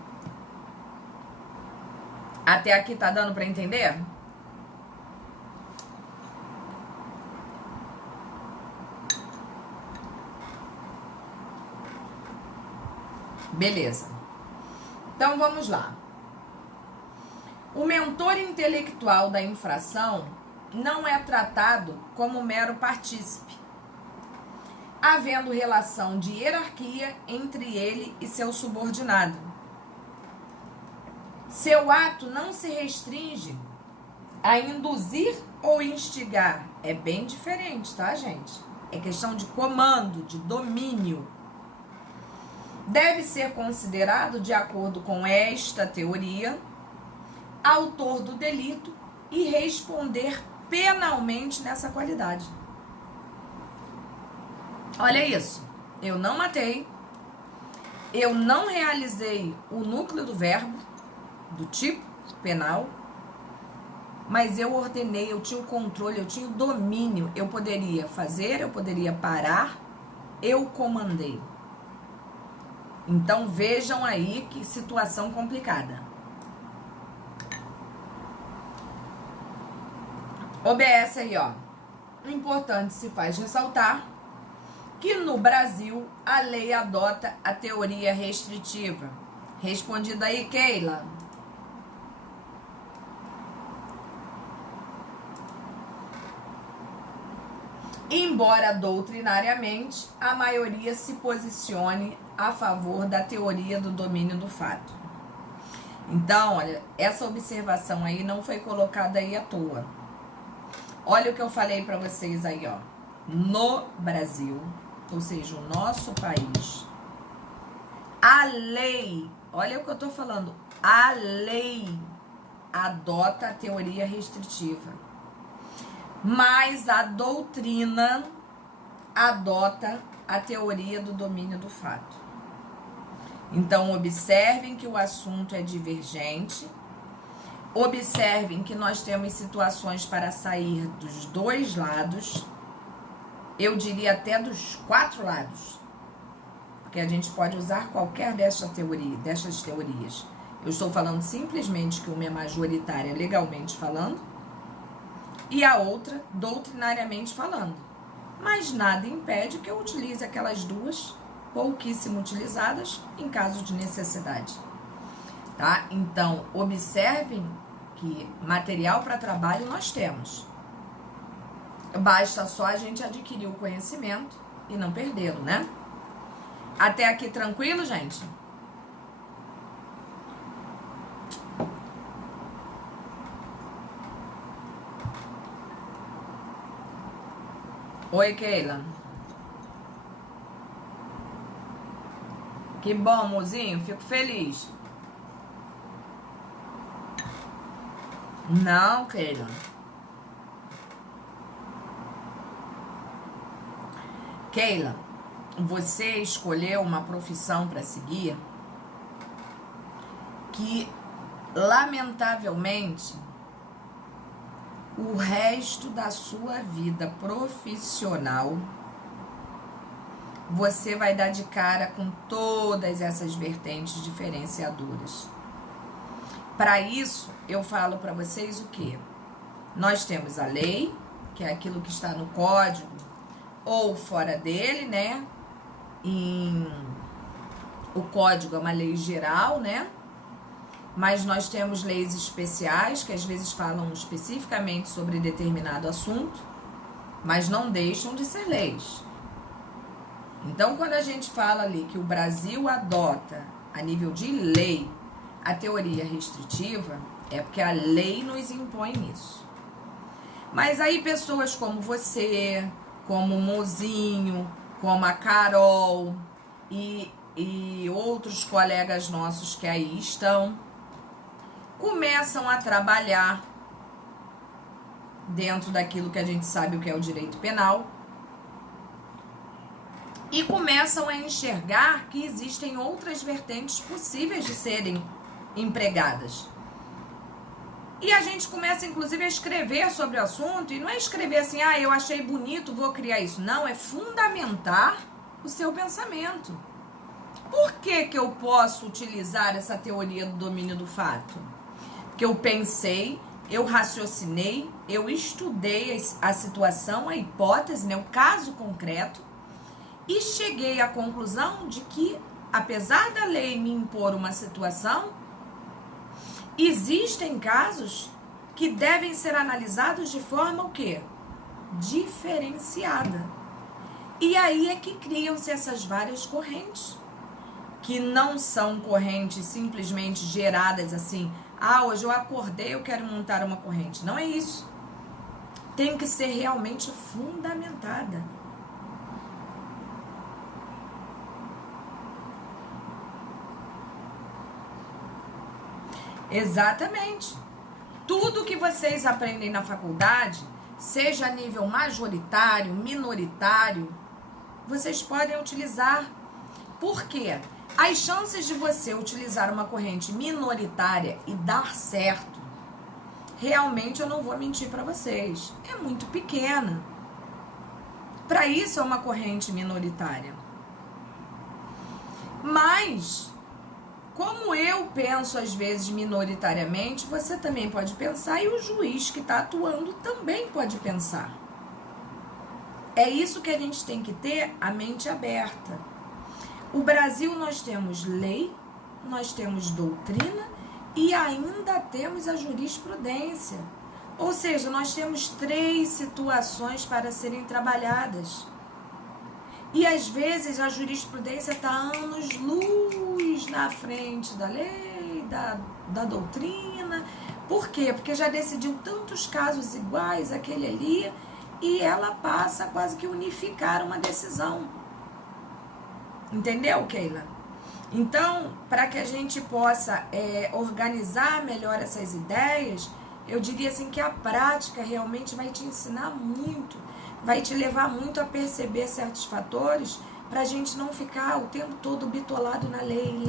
Até aqui tá dando pra entender? Beleza. Então vamos lá. O mentor intelectual da infração não é tratado como mero partícipe, havendo relação de hierarquia entre ele e seu subordinado. Seu ato não se restringe a induzir ou instigar. É bem diferente, tá, gente? É questão de comando, de domínio. Deve ser considerado, de acordo com esta teoria, autor do delito e responder penalmente nessa qualidade. Olha isso, eu não matei, eu não realizei o núcleo do verbo, do tipo penal, mas eu ordenei, eu tinha o controle, eu tinha o domínio, eu poderia fazer, eu poderia parar, eu comandei. Então vejam aí que situação complicada. OBS aí, ó. Importante se faz ressaltar que no Brasil a lei adota a teoria restritiva. Respondida aí, Keila. embora doutrinariamente a maioria se posicione a favor da teoria do domínio do fato. Então, olha, essa observação aí não foi colocada aí à toa. Olha o que eu falei para vocês aí, ó. No Brasil, ou seja, o nosso país, a lei, olha o que eu tô falando, a lei adota a teoria restritiva, mas a doutrina adota a teoria do domínio do fato. Então, observem que o assunto é divergente, observem que nós temos situações para sair dos dois lados, eu diria até dos 4 lados, porque a gente pode usar qualquer dessas teorias. Eu estou falando simplesmente que uma é majoritária legalmente falando e a outra doutrinariamente falando. Mas nada impede que eu utilize aquelas duas, pouquíssimo utilizadas, em caso de necessidade. Tá? Então, observem que material para trabalho nós temos. Basta só a gente adquirir o conhecimento e não perdê-lo, né? Até aqui tranquilo, gente? Oi, Keila. Que bom, mozinho. Fico feliz. Não, Keila. Keila, você escolheu uma profissão para seguir que, lamentavelmente, o resto da sua vida profissional você vai dar de cara com todas essas vertentes diferenciadoras. Para isso, eu falo para vocês o quê? Nós temos a lei, que é aquilo que está no código, ou fora dele, né? O código é uma lei geral, né? Mas nós temos leis especiais, que às vezes falam especificamente sobre determinado assunto, mas não deixam de ser leis. Então, quando a gente fala ali que o Brasil adota, a nível de lei, a teoria restritiva, é porque a lei nos impõe isso. Mas aí pessoas como você, como o Mozinho, como a Carol e outros colegas nossos que aí estão, começam a trabalhar dentro daquilo que a gente sabe o que é o direito penal e começam a enxergar que existem outras vertentes possíveis de serem empregadas. E a gente começa, inclusive, a escrever sobre o assunto, e não é escrever assim, eu achei bonito, vou criar isso. Não, é fundamentar o seu pensamento. Por que que eu posso utilizar essa teoria do domínio do fato? Porque eu pensei, eu raciocinei, eu estudei a situação, a hipótese, né, o caso concreto, e cheguei à conclusão de que, apesar da lei me impor uma situação, existem casos que devem ser analisados de forma o quê? Diferenciada. E aí é que criam-se essas várias correntes, que não são correntes simplesmente geradas assim, hoje eu acordei, eu quero montar uma corrente. Não é isso. Tem que ser realmente fundamentada. Exatamente. Tudo que vocês aprendem na faculdade, seja a nível majoritário, minoritário, vocês podem utilizar. Por quê? As chances de você utilizar uma corrente minoritária e dar certo, realmente eu não vou mentir para vocês, é muito pequena. Para isso é uma corrente minoritária. Mas como eu penso às vezes minoritariamente, você também pode pensar e o juiz que está atuando também pode pensar. É isso que a gente tem que ter a mente aberta. O Brasil nós temos lei, nós temos doutrina e ainda temos a jurisprudência. Ou seja, nós temos 3 situações para serem trabalhadas. E às vezes a jurisprudência está anos-luz na frente da lei, da doutrina. Por quê? Porque já decidiu tantos casos iguais àquele ali e ela passa a quase que unificar uma decisão. Entendeu, Keila? Então, para que a gente possa organizar melhor essas ideias, eu diria assim que a prática realmente vai te ensinar muito, vai te levar muito a perceber certos fatores, para a gente não ficar o tempo todo bitolado na lei,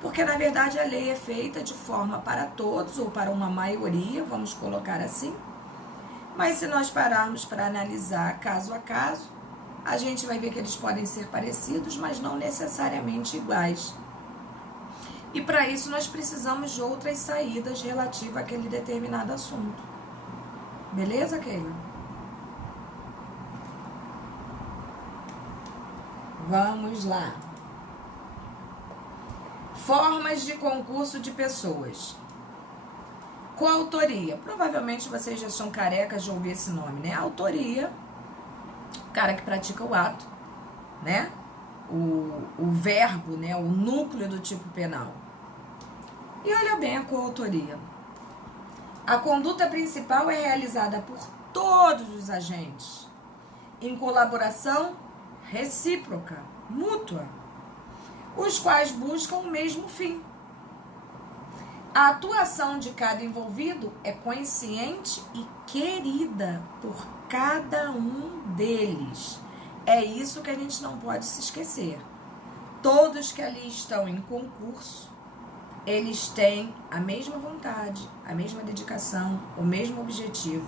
porque na verdade a lei é feita de forma para todos, ou para uma maioria, vamos colocar assim, mas se nós pararmos para analisar caso a caso, a gente vai ver que eles podem ser parecidos, mas não necessariamente iguais. E para isso nós precisamos de outras saídas relativas àquele determinado assunto. Beleza, Keila? Vamos lá. Formas de concurso de pessoas. Coautoria. Provavelmente vocês já são carecas de ouvir esse nome, né? Autoria, o cara que pratica o ato, né? O verbo, né? O núcleo do tipo penal. E olha bem a coautoria. A conduta principal é realizada por todos os agentes, em colaboração recíproca, mútua, os quais buscam o mesmo fim. A atuação de cada envolvido é consciente e querida por cada um deles. É isso que a gente não pode se esquecer. Todos que ali estão em concurso, eles têm a mesma vontade, a mesma dedicação, o mesmo objetivo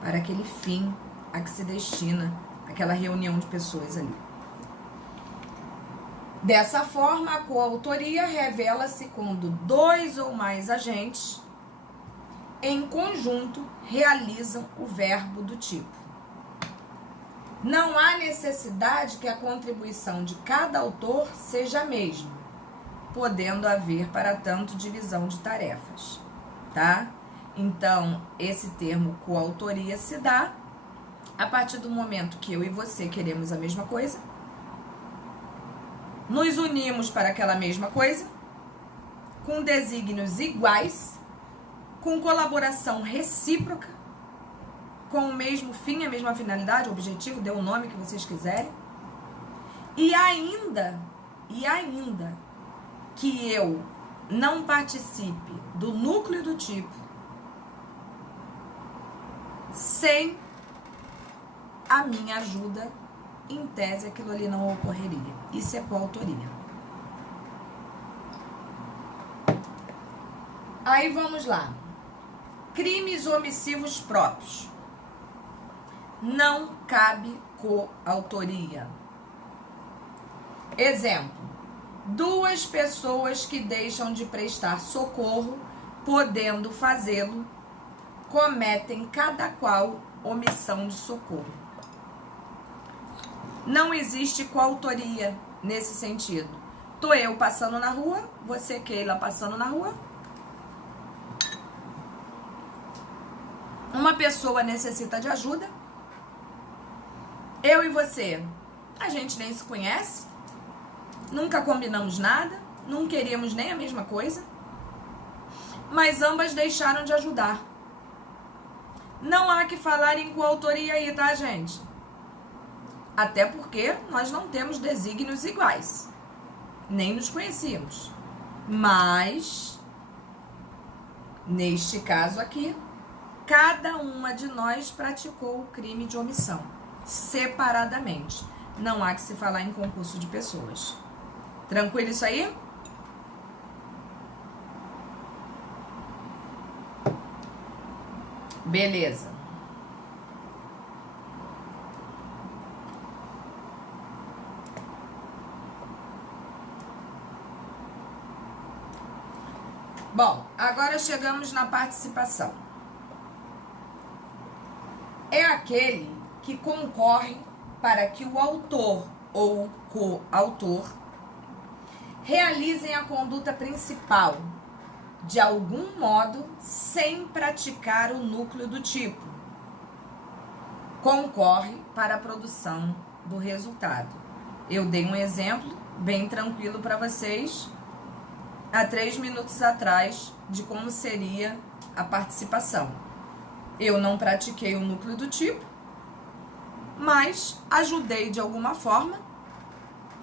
para aquele fim a que se destina aquela reunião de pessoas ali. Dessa forma, a coautoria revela-se quando 2 ou mais agentes, em conjunto, realizam o verbo do tipo. Não há necessidade que a contribuição de cada autor seja a mesma, podendo haver, para tanto, divisão de tarefas, tá? Então, esse termo coautoria se dá a partir do momento que eu e você queremos a mesma coisa, nos unimos para aquela mesma coisa, com desígnios iguais, com colaboração recíproca, com o mesmo fim, a mesma finalidade, objetivo, dê o nome que vocês quiserem, e ainda que eu não participe do núcleo do tipo sem a minha ajuda, em tese aquilo ali não ocorreria. Isso é coautoria. Aí vamos lá. Crimes omissivos próprios. Não cabe coautoria. Exemplo: 2 pessoas que deixam de prestar socorro, podendo fazê-lo, cometem cada qual omissão de socorro. Não existe coautoria nesse sentido. Tô eu passando na rua, você, Keila, passando na rua. Uma pessoa necessita de ajuda. Eu e você, a gente nem se conhece. Nunca combinamos nada, não queríamos nem a mesma coisa, mas ambas deixaram de ajudar. Não há que falar em coautoria aí, tá, gente? Até porque nós não temos desígnios iguais, nem nos conhecíamos. Mas, neste caso aqui, cada uma de nós praticou o crime de omissão, separadamente. Não há que se falar em concurso de pessoas. Tranquilo isso aí? Beleza. Bom, agora chegamos na participação. É aquele que concorre para que o autor ou coautor realizem a conduta principal, de algum modo, sem praticar o núcleo do tipo, concorre para a produção do resultado. Eu dei um exemplo bem tranquilo para vocês há 3 minutos atrás de como seria a participação. Eu não pratiquei o núcleo do tipo, mas ajudei de alguma forma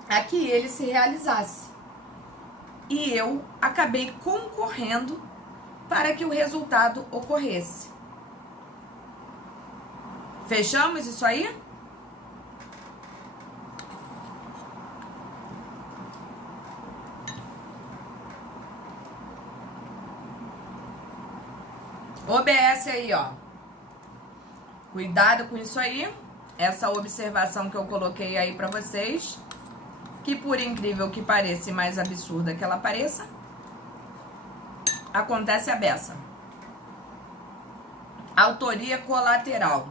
a que ele se realizasse. E eu acabei concorrendo para que o resultado ocorresse. Fechamos isso aí? OBS aí, ó. Cuidado com isso aí. Essa observação que eu coloquei aí pra vocês, que por incrível que pareça e mais absurda que ela pareça, acontece a beça. Autoria colateral.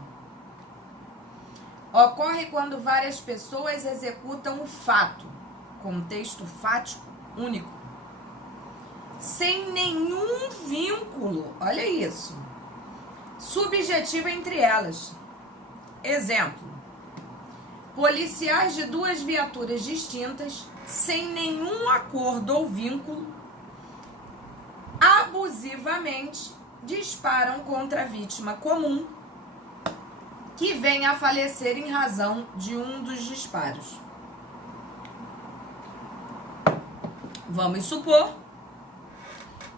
Ocorre quando várias pessoas executam o fato, contexto fático único, sem nenhum vínculo, olha isso, subjetivo entre elas. Exemplo: policiais de 2 viaturas distintas, sem nenhum acordo ou vínculo, abusivamente disparam contra a vítima comum, que vem a falecer em razão de um dos disparos. Vamos supor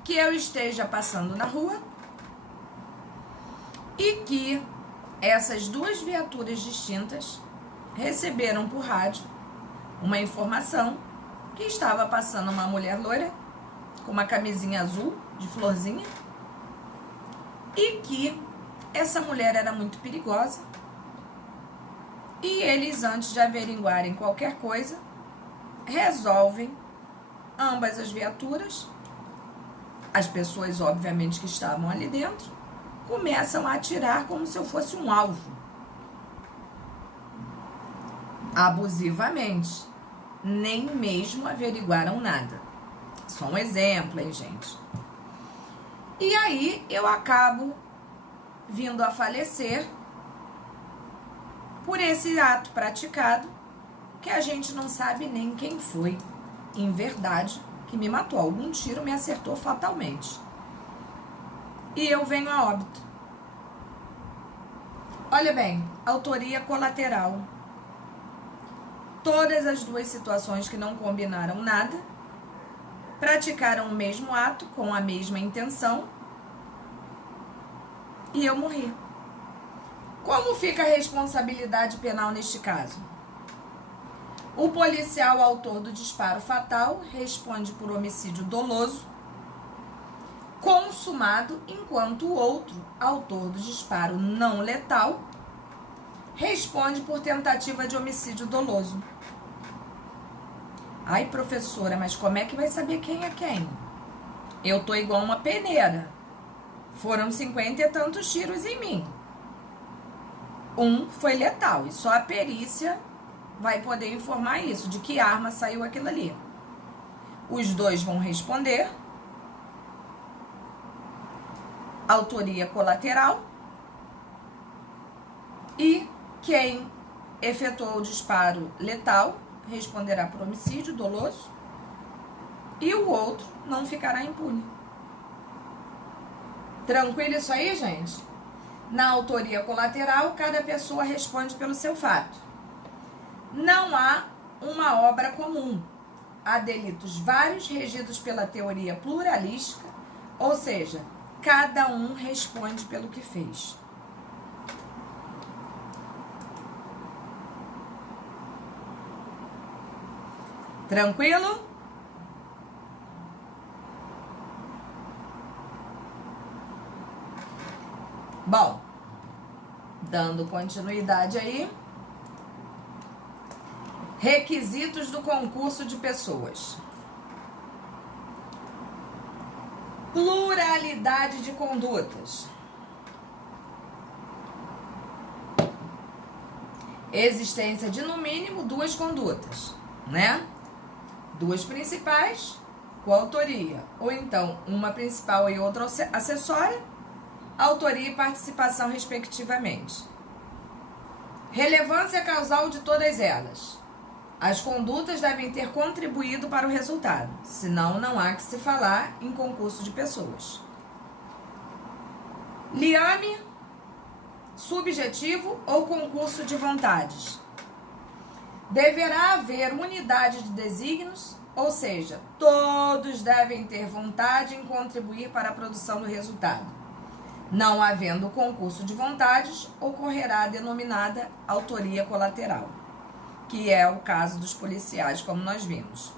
que eu esteja passando na rua e que essas 2 viaturas distintas receberam por rádio uma informação que estava passando uma mulher loira com uma camisinha azul de florzinha e que essa mulher era muito perigosa e eles, antes de averiguarem qualquer coisa, resolvem, ambas as viaturas, as pessoas obviamente que estavam ali dentro, começam a atirar como se eu fosse um alvo. Abusivamente. Nem mesmo averiguaram nada. Só um exemplo, hein, gente? E aí eu acabo vindo a falecer por esse ato praticado que a gente não sabe nem quem foi, em verdade, que me matou. Algum tiro me acertou fatalmente. E eu venho a óbito. Olha bem, autoria colateral. Todas as 2 situações que não combinaram nada, praticaram o mesmo ato com a mesma intenção e eu morri. Como fica a responsabilidade penal neste caso? O policial autor do disparo fatal responde por homicídio doloso consumado, enquanto o outro, autor do disparo não letal, responde por tentativa de homicídio doloso. Ai, professora, mas como é que vai saber quem é quem? Eu tô igual uma peneira. Foram 50 e tantos tiros em mim. Um foi letal e só a perícia vai poder informar isso, de que arma saiu aquilo ali. Os 2 vão responder. Autoria colateral. E quem efetuou o disparo letal responderá por homicídio doloso. E o outro não ficará impune. Tranquilo isso aí, gente? Na autoria colateral, cada pessoa responde pelo seu fato. Não há uma obra comum. Há delitos vários regidos pela teoria pluralística, ou seja, cada um responde pelo que fez. Tranquilo? Bom, dando continuidade aí. Requisitos do concurso de pessoas. Pluralidade de condutas. Existência de no mínimo 2 condutas, né? 2 principais coautoria, ou então uma principal e outra acessória, autoria e participação respectivamente. Relevância causal de todas elas. As condutas devem ter contribuído para o resultado, senão não há que se falar em concurso de pessoas. Liame subjetivo ou concurso de vontades. Deverá haver unidade de desígnios, ou seja, todos devem ter vontade em contribuir para a produção do resultado. Não havendo concurso de vontades, ocorrerá a denominada autoria colateral, que é o caso dos policiais, como nós vimos.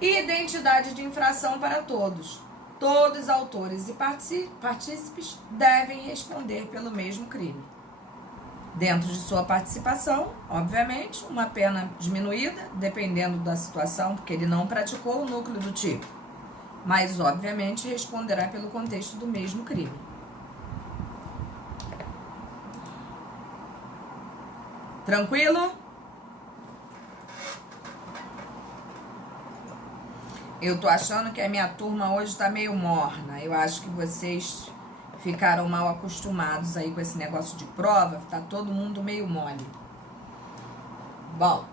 Identidade de infração para todos. Todos autores e partícipes devem responder pelo mesmo crime. Dentro de sua participação, obviamente, uma pena diminuída, dependendo da situação, porque ele não praticou o núcleo do tipo. Mas, obviamente, responderá pelo contexto do mesmo crime. Tranquilo? Eu tô achando que a minha turma hoje tá meio morna. Eu acho que vocês ficaram mal acostumados aí com esse negócio de prova. Tá todo mundo meio mole. Bom,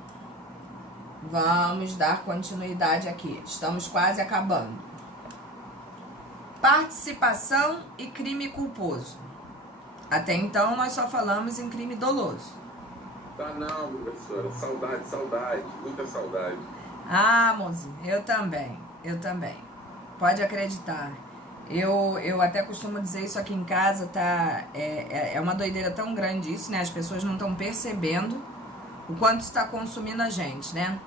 vamos dar continuidade aqui. Estamos quase acabando. Participação e crime culposo. Até então, nós só falamos em crime doloso. Tá não, professora. Saudade. Muita saudade. Ah, mozinho, eu também. Pode acreditar. Eu até costumo dizer isso aqui em casa, tá? É uma doideira tão grande isso, né? As pessoas não estão percebendo o quanto está consumindo a gente, né?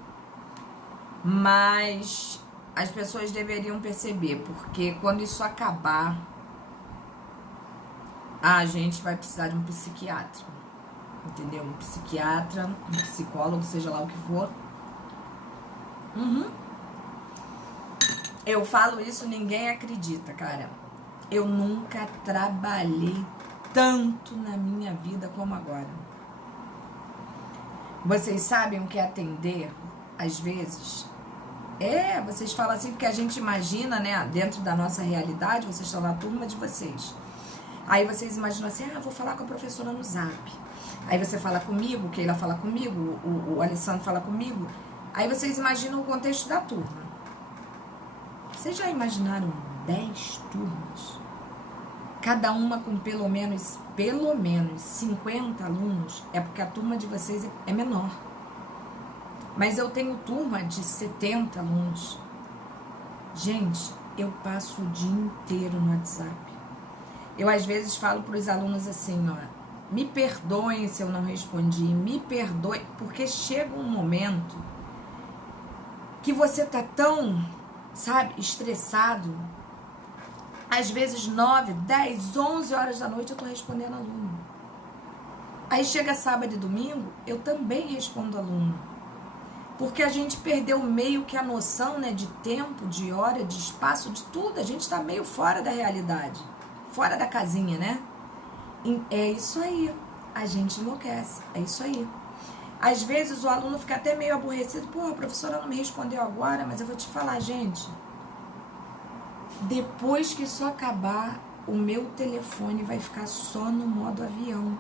Mas as pessoas deveriam perceber, porque quando isso acabar, a gente vai precisar de um psiquiatra, entendeu? Um psiquiatra, um psicólogo, seja lá o que for. Eu falo isso, ninguém acredita, cara. Eu nunca trabalhei tanto na minha vida como agora. Vocês sabem o que é atender, às vezes? Vocês falam assim porque a gente imagina, né? Dentro da nossa realidade, vocês estão na turma de vocês. Aí vocês imaginam assim, vou falar com a professora no Zap. Aí você fala comigo, Keila fala comigo, o Alessandro fala comigo. Aí vocês imaginam o contexto da turma. Vocês já imaginaram 10 turmas? Cada uma com pelo menos 50 alunos? É porque a turma de vocês é menor. Mas eu tenho turma de 70 alunos. Gente, eu passo o dia inteiro no WhatsApp. Eu às vezes falo para os alunos assim, me perdoem se eu não respondi, me perdoem, porque chega um momento que você tá tão, estressado. Às vezes 9, 10, 11 horas da noite eu tô respondendo aluno. Aí chega sábado e domingo, eu também respondo aluno. Porque a gente perdeu meio que a noção, né, de tempo, de hora, de espaço, de tudo. A gente tá meio fora da realidade, fora da casinha, né? É isso aí, a gente enlouquece, é isso aí. Às vezes o aluno fica até meio aborrecido. A professora não me respondeu agora, mas eu vou te falar, gente. Depois que isso acabar, o meu telefone vai ficar só no modo avião.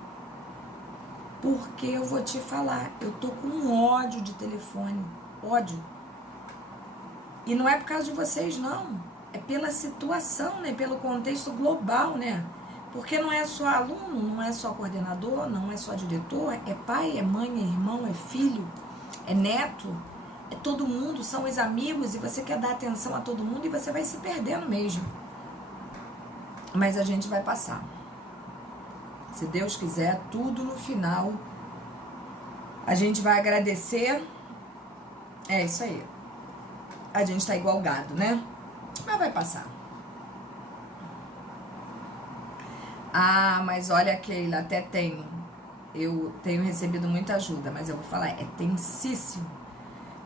Porque eu vou te falar, eu tô com ódio de telefone. Ódio. E não é por causa de vocês, não. É pela situação, né? Pelo contexto global, né? Porque não é só aluno, não é só coordenador, não é só diretor, é pai, é mãe, é irmão, é filho, é neto, é todo mundo, são os amigos, e você quer dar atenção a todo mundo e você vai se perdendo mesmo. Mas a gente vai passar. Se Deus quiser, tudo no final a gente vai agradecer. É isso aí. A gente tá igual gado, né? Mas vai passar. Mas olha, Keila, até tenho. Eu tenho recebido muita ajuda, mas eu vou falar, é tensíssimo.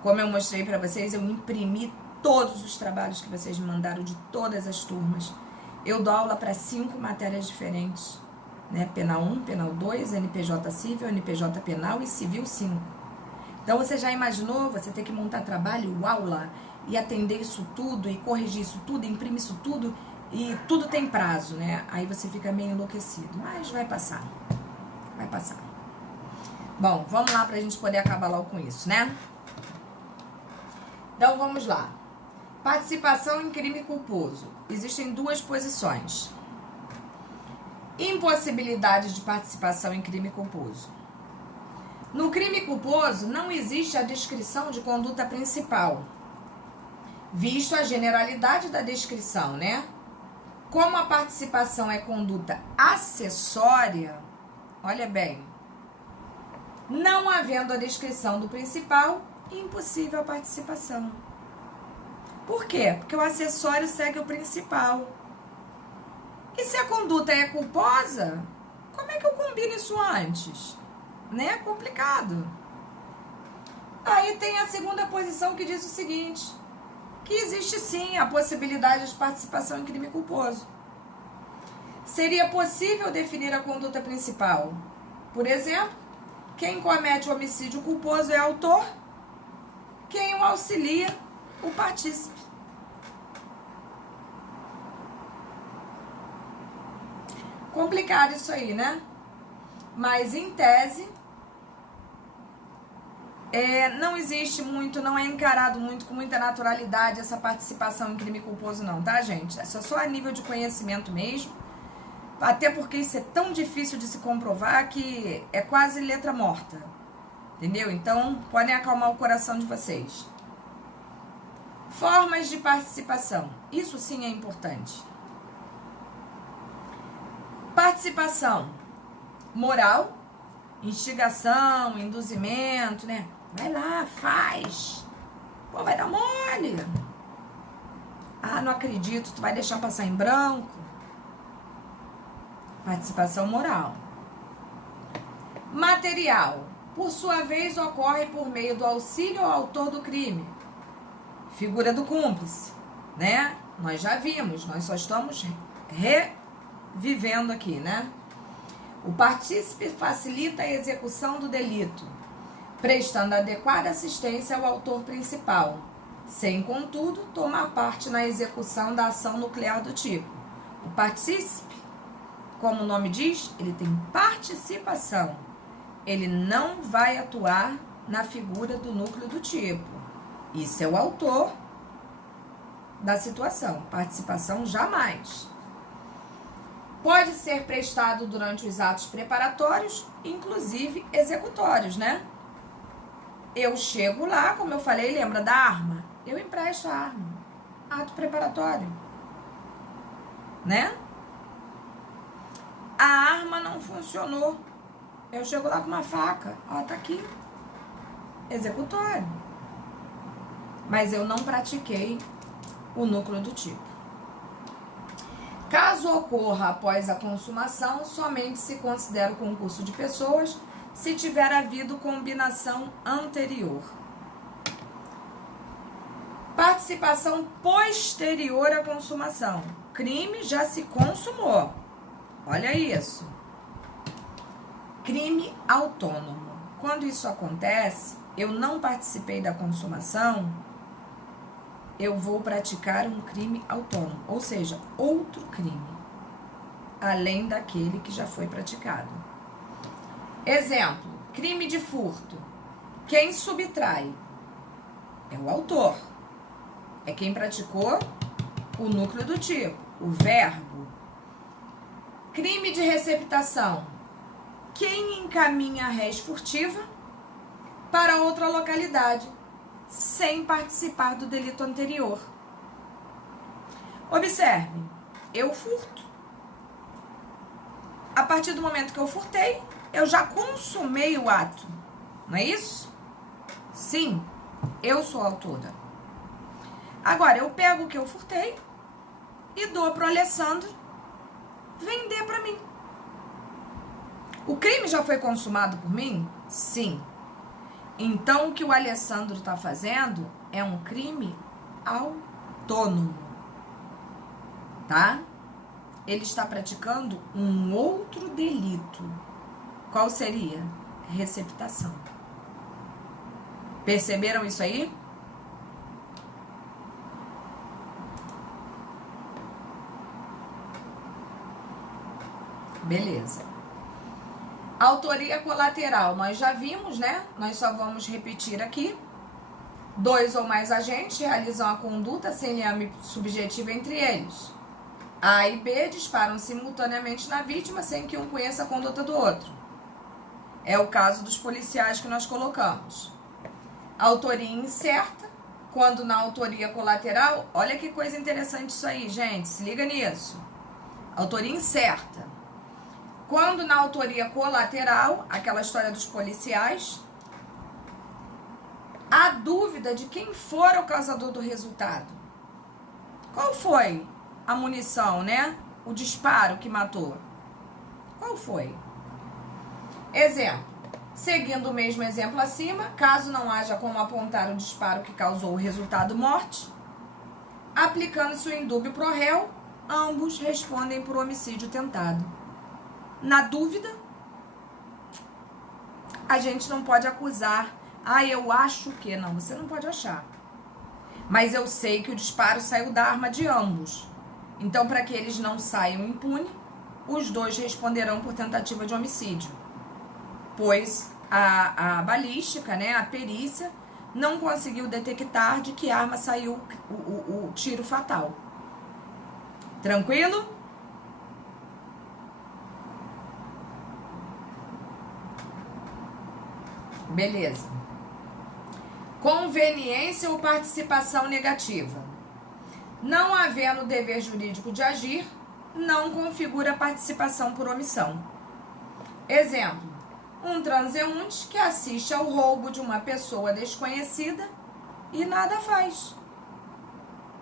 Como eu mostrei pra vocês, eu imprimi todos os trabalhos que vocês me mandaram de todas as turmas. Eu dou aula para 5 matérias diferentes, né? Penal 1, Penal 2, NPJ Civil, NPJ Penal e Civil 5. Então você já imaginou você ter que montar trabalho, aula, e atender isso tudo, e corrigir isso tudo, imprimir isso tudo, e tudo tem prazo, né? Aí você fica meio enlouquecido, mas vai passar, vai passar. Bom, vamos lá pra gente poder acabar logo com isso, né? Então vamos lá. Participação em crime culposo. Existem duas posições. Impossibilidade de participação em crime culposo. No crime culposo, não existe a descrição de conduta principal, visto a generalidade da descrição, né? Como a participação é conduta acessória, olha bem, não havendo a descrição do principal, impossível a participação. Por quê? Porque o acessório segue o principal. E se a conduta é culposa, como é que eu combino isso antes? Né? É complicado. Aí tem a segunda posição que diz o seguinte, que existe sim a possibilidade de participação em crime culposo. Seria possível definir a conduta principal. Por exemplo, quem comete o homicídio culposo é autor, quem o auxilia, o partícipe. Complicado isso aí, né? Mas em tese, não existe muito, não é encarado muito, com muita naturalidade essa participação em crime culposo não, tá, gente? É só a nível de conhecimento mesmo, até porque isso é tão difícil de se comprovar que é quase letra morta, entendeu? Então, podem acalmar o coração de vocês. Formas de participação, isso sim é importante. Participação moral, instigação, induzimento, né? Vai lá, faz. Pô, vai dar mole. Ah, não acredito, tu vai deixar passar em branco. Participação moral. Material, por sua vez, ocorre por meio do auxílio ao autor do crime. Figura do cúmplice, né? Nós já vimos, nós só estamos revivendo aqui, né? O partícipe facilita a execução do delito, prestando adequada assistência ao autor principal, sem, contudo, tomar parte na execução da ação nuclear do tipo. O partícipe, como o nome diz, ele tem participação. Ele não vai atuar na figura do núcleo do tipo. Isso é o autor da situação. Participação jamais. Pode ser prestado durante os atos preparatórios, inclusive executórios, né? Eu chego lá, como eu falei, lembra da arma? Eu empresto a arma. Ato preparatório. Né? A arma não funcionou. Eu chego lá com uma faca. Ó, tá aqui. Executório. Mas eu não pratiquei o núcleo do tipo. Caso ocorra após a consumação, somente se considera o concurso de pessoas se tiver havido combinação anterior. Participação posterior à consumação. Crime já se consumou. Olha isso. Crime autônomo. Quando isso acontece, eu não participei da consumação, eu vou praticar um crime autônomo, ou seja, outro crime, além daquele que já foi praticado. Exemplo, crime de furto. Quem subtrai é o autor, é quem praticou o núcleo do tipo, o verbo. Crime de receptação. Quem encaminha a res furtiva para outra localidade, sem participar do delito anterior. Observe, eu furto. A partir do momento que eu furtei, eu já consumei o ato. Não é isso? Sim, eu sou a autora. Agora, eu pego o que eu furtei e dou para o Alessandro vender para mim. O crime já foi consumado por mim? Sim. Então, o que o Alessandro está fazendo é um crime autônomo, tá? Ele está praticando um outro delito. Qual seria? Receptação. Perceberam isso aí? Beleza. Autoria colateral, nós já vimos, né? Nós só vamos repetir aqui. 2 ou mais agentes realizam a conduta sem liame subjetivo entre eles. A e B disparam simultaneamente na vítima sem que um conheça a conduta do outro. É o caso dos policiais que nós colocamos. Autoria incerta, quando na autoria colateral... Olha que coisa interessante isso aí, gente. Se liga nisso. Autoria incerta. Quando na autoria colateral, aquela história dos policiais, há dúvida de quem for o causador do resultado. Qual foi a munição, né? O disparo que matou. Qual foi? Exemplo. Seguindo o mesmo exemplo acima, caso não haja como apontar o disparo que causou o resultado morte, aplicando-se o indúbio pro réu, ambos respondem por homicídio tentado. Na dúvida, a gente não pode acusar. Ah, eu acho que... Não, você não pode achar. Mas eu sei que o disparo saiu da arma de ambos. Então, para que eles não saiam impunes, os dois responderão por tentativa de homicídio. Pois a balística, né, a perícia, não conseguiu detectar de que arma saiu o tiro fatal. Tranquilo? Beleza. Conveniência ou participação negativa. Não havendo dever jurídico de agir, não configura participação por omissão. Exemplo. Um transeunte que assiste ao roubo de uma pessoa desconhecida e nada faz.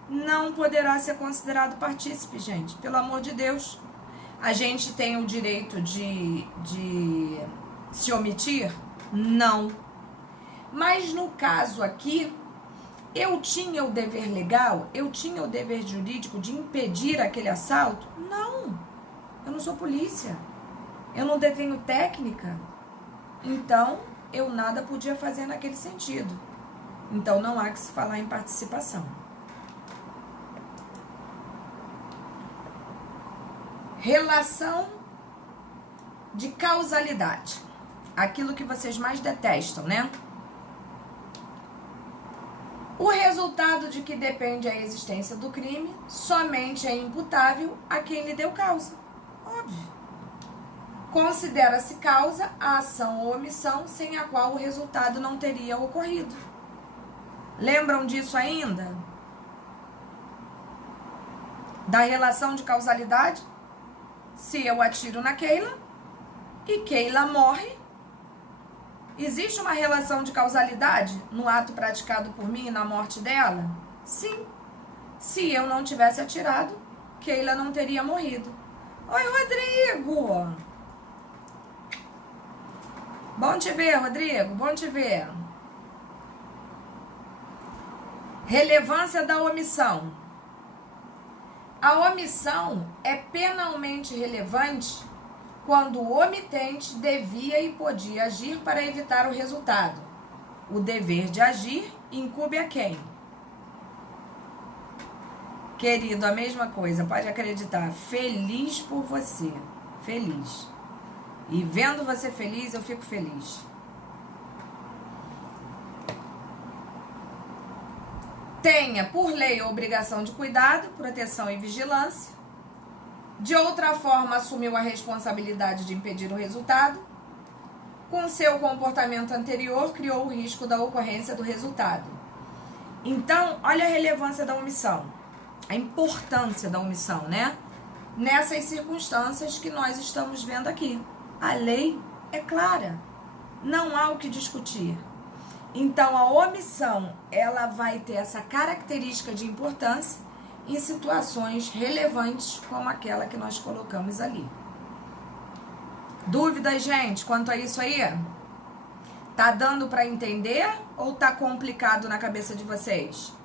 Não poderá ser considerado partícipe, gente. Pelo amor de Deus. A gente tem o direito de se omitir? Não. Mas no caso aqui, eu tinha o dever legal, eu tinha o dever jurídico de impedir aquele assalto? Não. Eu não sou polícia. Eu não detenho técnica. Então, eu nada podia fazer naquele sentido. Então, não há que se falar em participação. Relação de causalidade. Aquilo que vocês mais detestam, né? O resultado de que depende a existência do crime somente é imputável a quem lhe deu causa. Óbvio. Considera-se causa a ação ou omissão sem a qual o resultado não teria ocorrido. Lembram disso ainda? Da relação de causalidade? Se eu atiro na Keila e Keila morre, existe uma relação de causalidade no ato praticado por mim e na morte dela? Sim. Se eu não tivesse atirado, Keila não teria morrido. Oi, Rodrigo! Bom te ver, Rodrigo. Bom te ver. Relevância da omissão. A omissão é penalmente relevante quando o omitente devia e podia agir para evitar o resultado. O dever de agir incumbe a quem? Querido, a mesma coisa, pode acreditar. Feliz por você. Feliz. E vendo você feliz, eu fico feliz. Tenha, por lei, a obrigação de cuidado, proteção e vigilância. De outra forma, assumiu a responsabilidade de impedir o resultado. Com seu comportamento anterior, criou o risco da ocorrência do resultado. Então, olha a relevância da omissão. A importância da omissão, né? Nessas circunstâncias que nós estamos vendo aqui. A lei é clara. Não há o que discutir. Então, a omissão, ela vai ter essa característica de importância em situações relevantes como aquela que nós colocamos ali. Dúvidas, gente, quanto a isso aí? Tá dando para entender ou tá complicado na cabeça de vocês?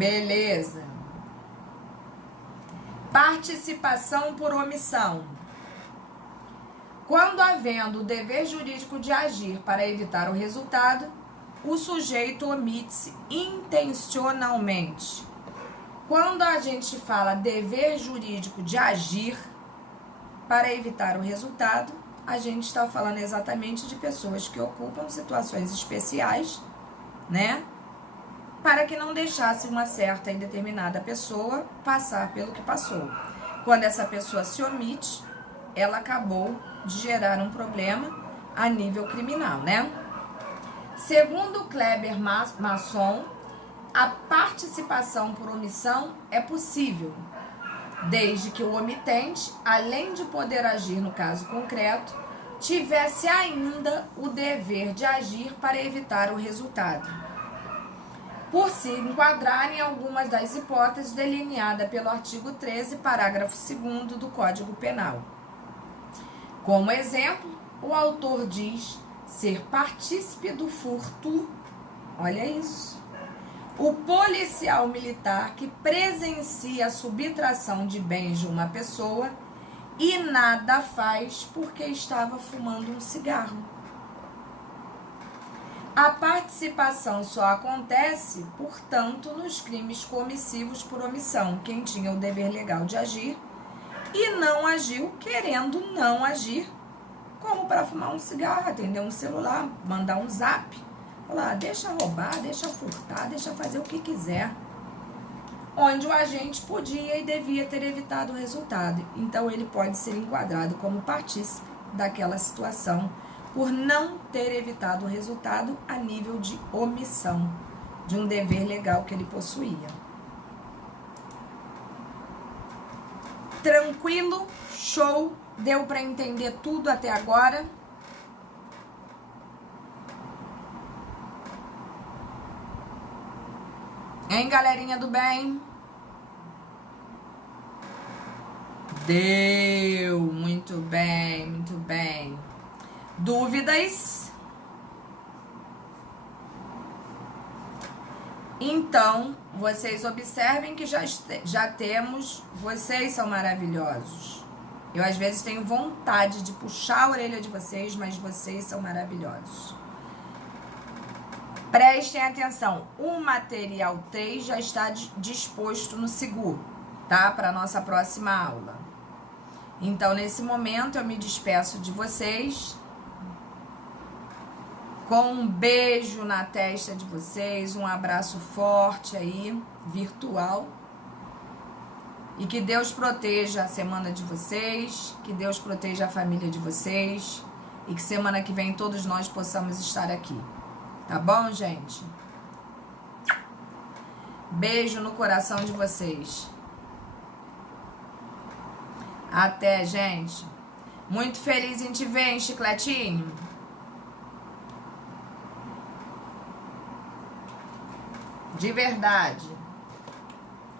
Beleza. Participação por omissão. Quando havendo o dever jurídico de agir para evitar o resultado, o sujeito omite-se intencionalmente. Quando a gente fala dever jurídico de agir para evitar o resultado, a gente está falando exatamente de pessoas que ocupam situações especiais, né? Para que não deixasse uma certa e determinada pessoa passar pelo que passou. Quando essa pessoa se omite, ela acabou de gerar um problema a nível criminal, né? Segundo Kleber Masson, a participação por omissão é possível, desde que o omitente, além de poder agir no caso concreto, tivesse ainda o dever de agir para evitar o resultado, por se enquadrar em algumas das hipóteses delineadas pelo artigo 13, parágrafo 2º do Código Penal. Como exemplo, o autor diz ser partícipe do furto, olha isso, o policial militar que presencia a subtração de bens de uma pessoa e nada faz porque estava fumando um cigarro. A participação só acontece, portanto, nos crimes comissivos por omissão, quem tinha o dever legal de agir e não agiu querendo não agir, como para fumar um cigarro, atender um celular, mandar um zap, falar, deixa roubar, deixa furtar, deixa fazer o que quiser, onde o agente podia e devia ter evitado o resultado. Então ele pode ser enquadrado como partícipe daquela situação por não ter evitado o resultado a nível de omissão de um dever legal que ele possuía. Tranquilo? Show? Deu para entender tudo até agora? Hein, galerinha do bem? Deu! Muito bem, muito bem. Dúvidas? Então, vocês observem que já temos... Vocês são maravilhosos. Eu, às vezes, tenho vontade de puxar a orelha de vocês, mas vocês são maravilhosos. Prestem atenção. O material 3 já está disposto no seguro, tá? Para a nossa próxima aula. Então, nesse momento, eu me despeço de vocês com um beijo na testa de vocês, um abraço forte aí, virtual. E que Deus proteja a semana de vocês, que Deus proteja a família de vocês e que semana que vem todos nós possamos estar aqui. Tá bom, gente? Beijo no coração de vocês. Até, gente. Muito feliz em te ver, hein, Chicletinho? De verdade.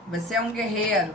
Você é um guerreiro.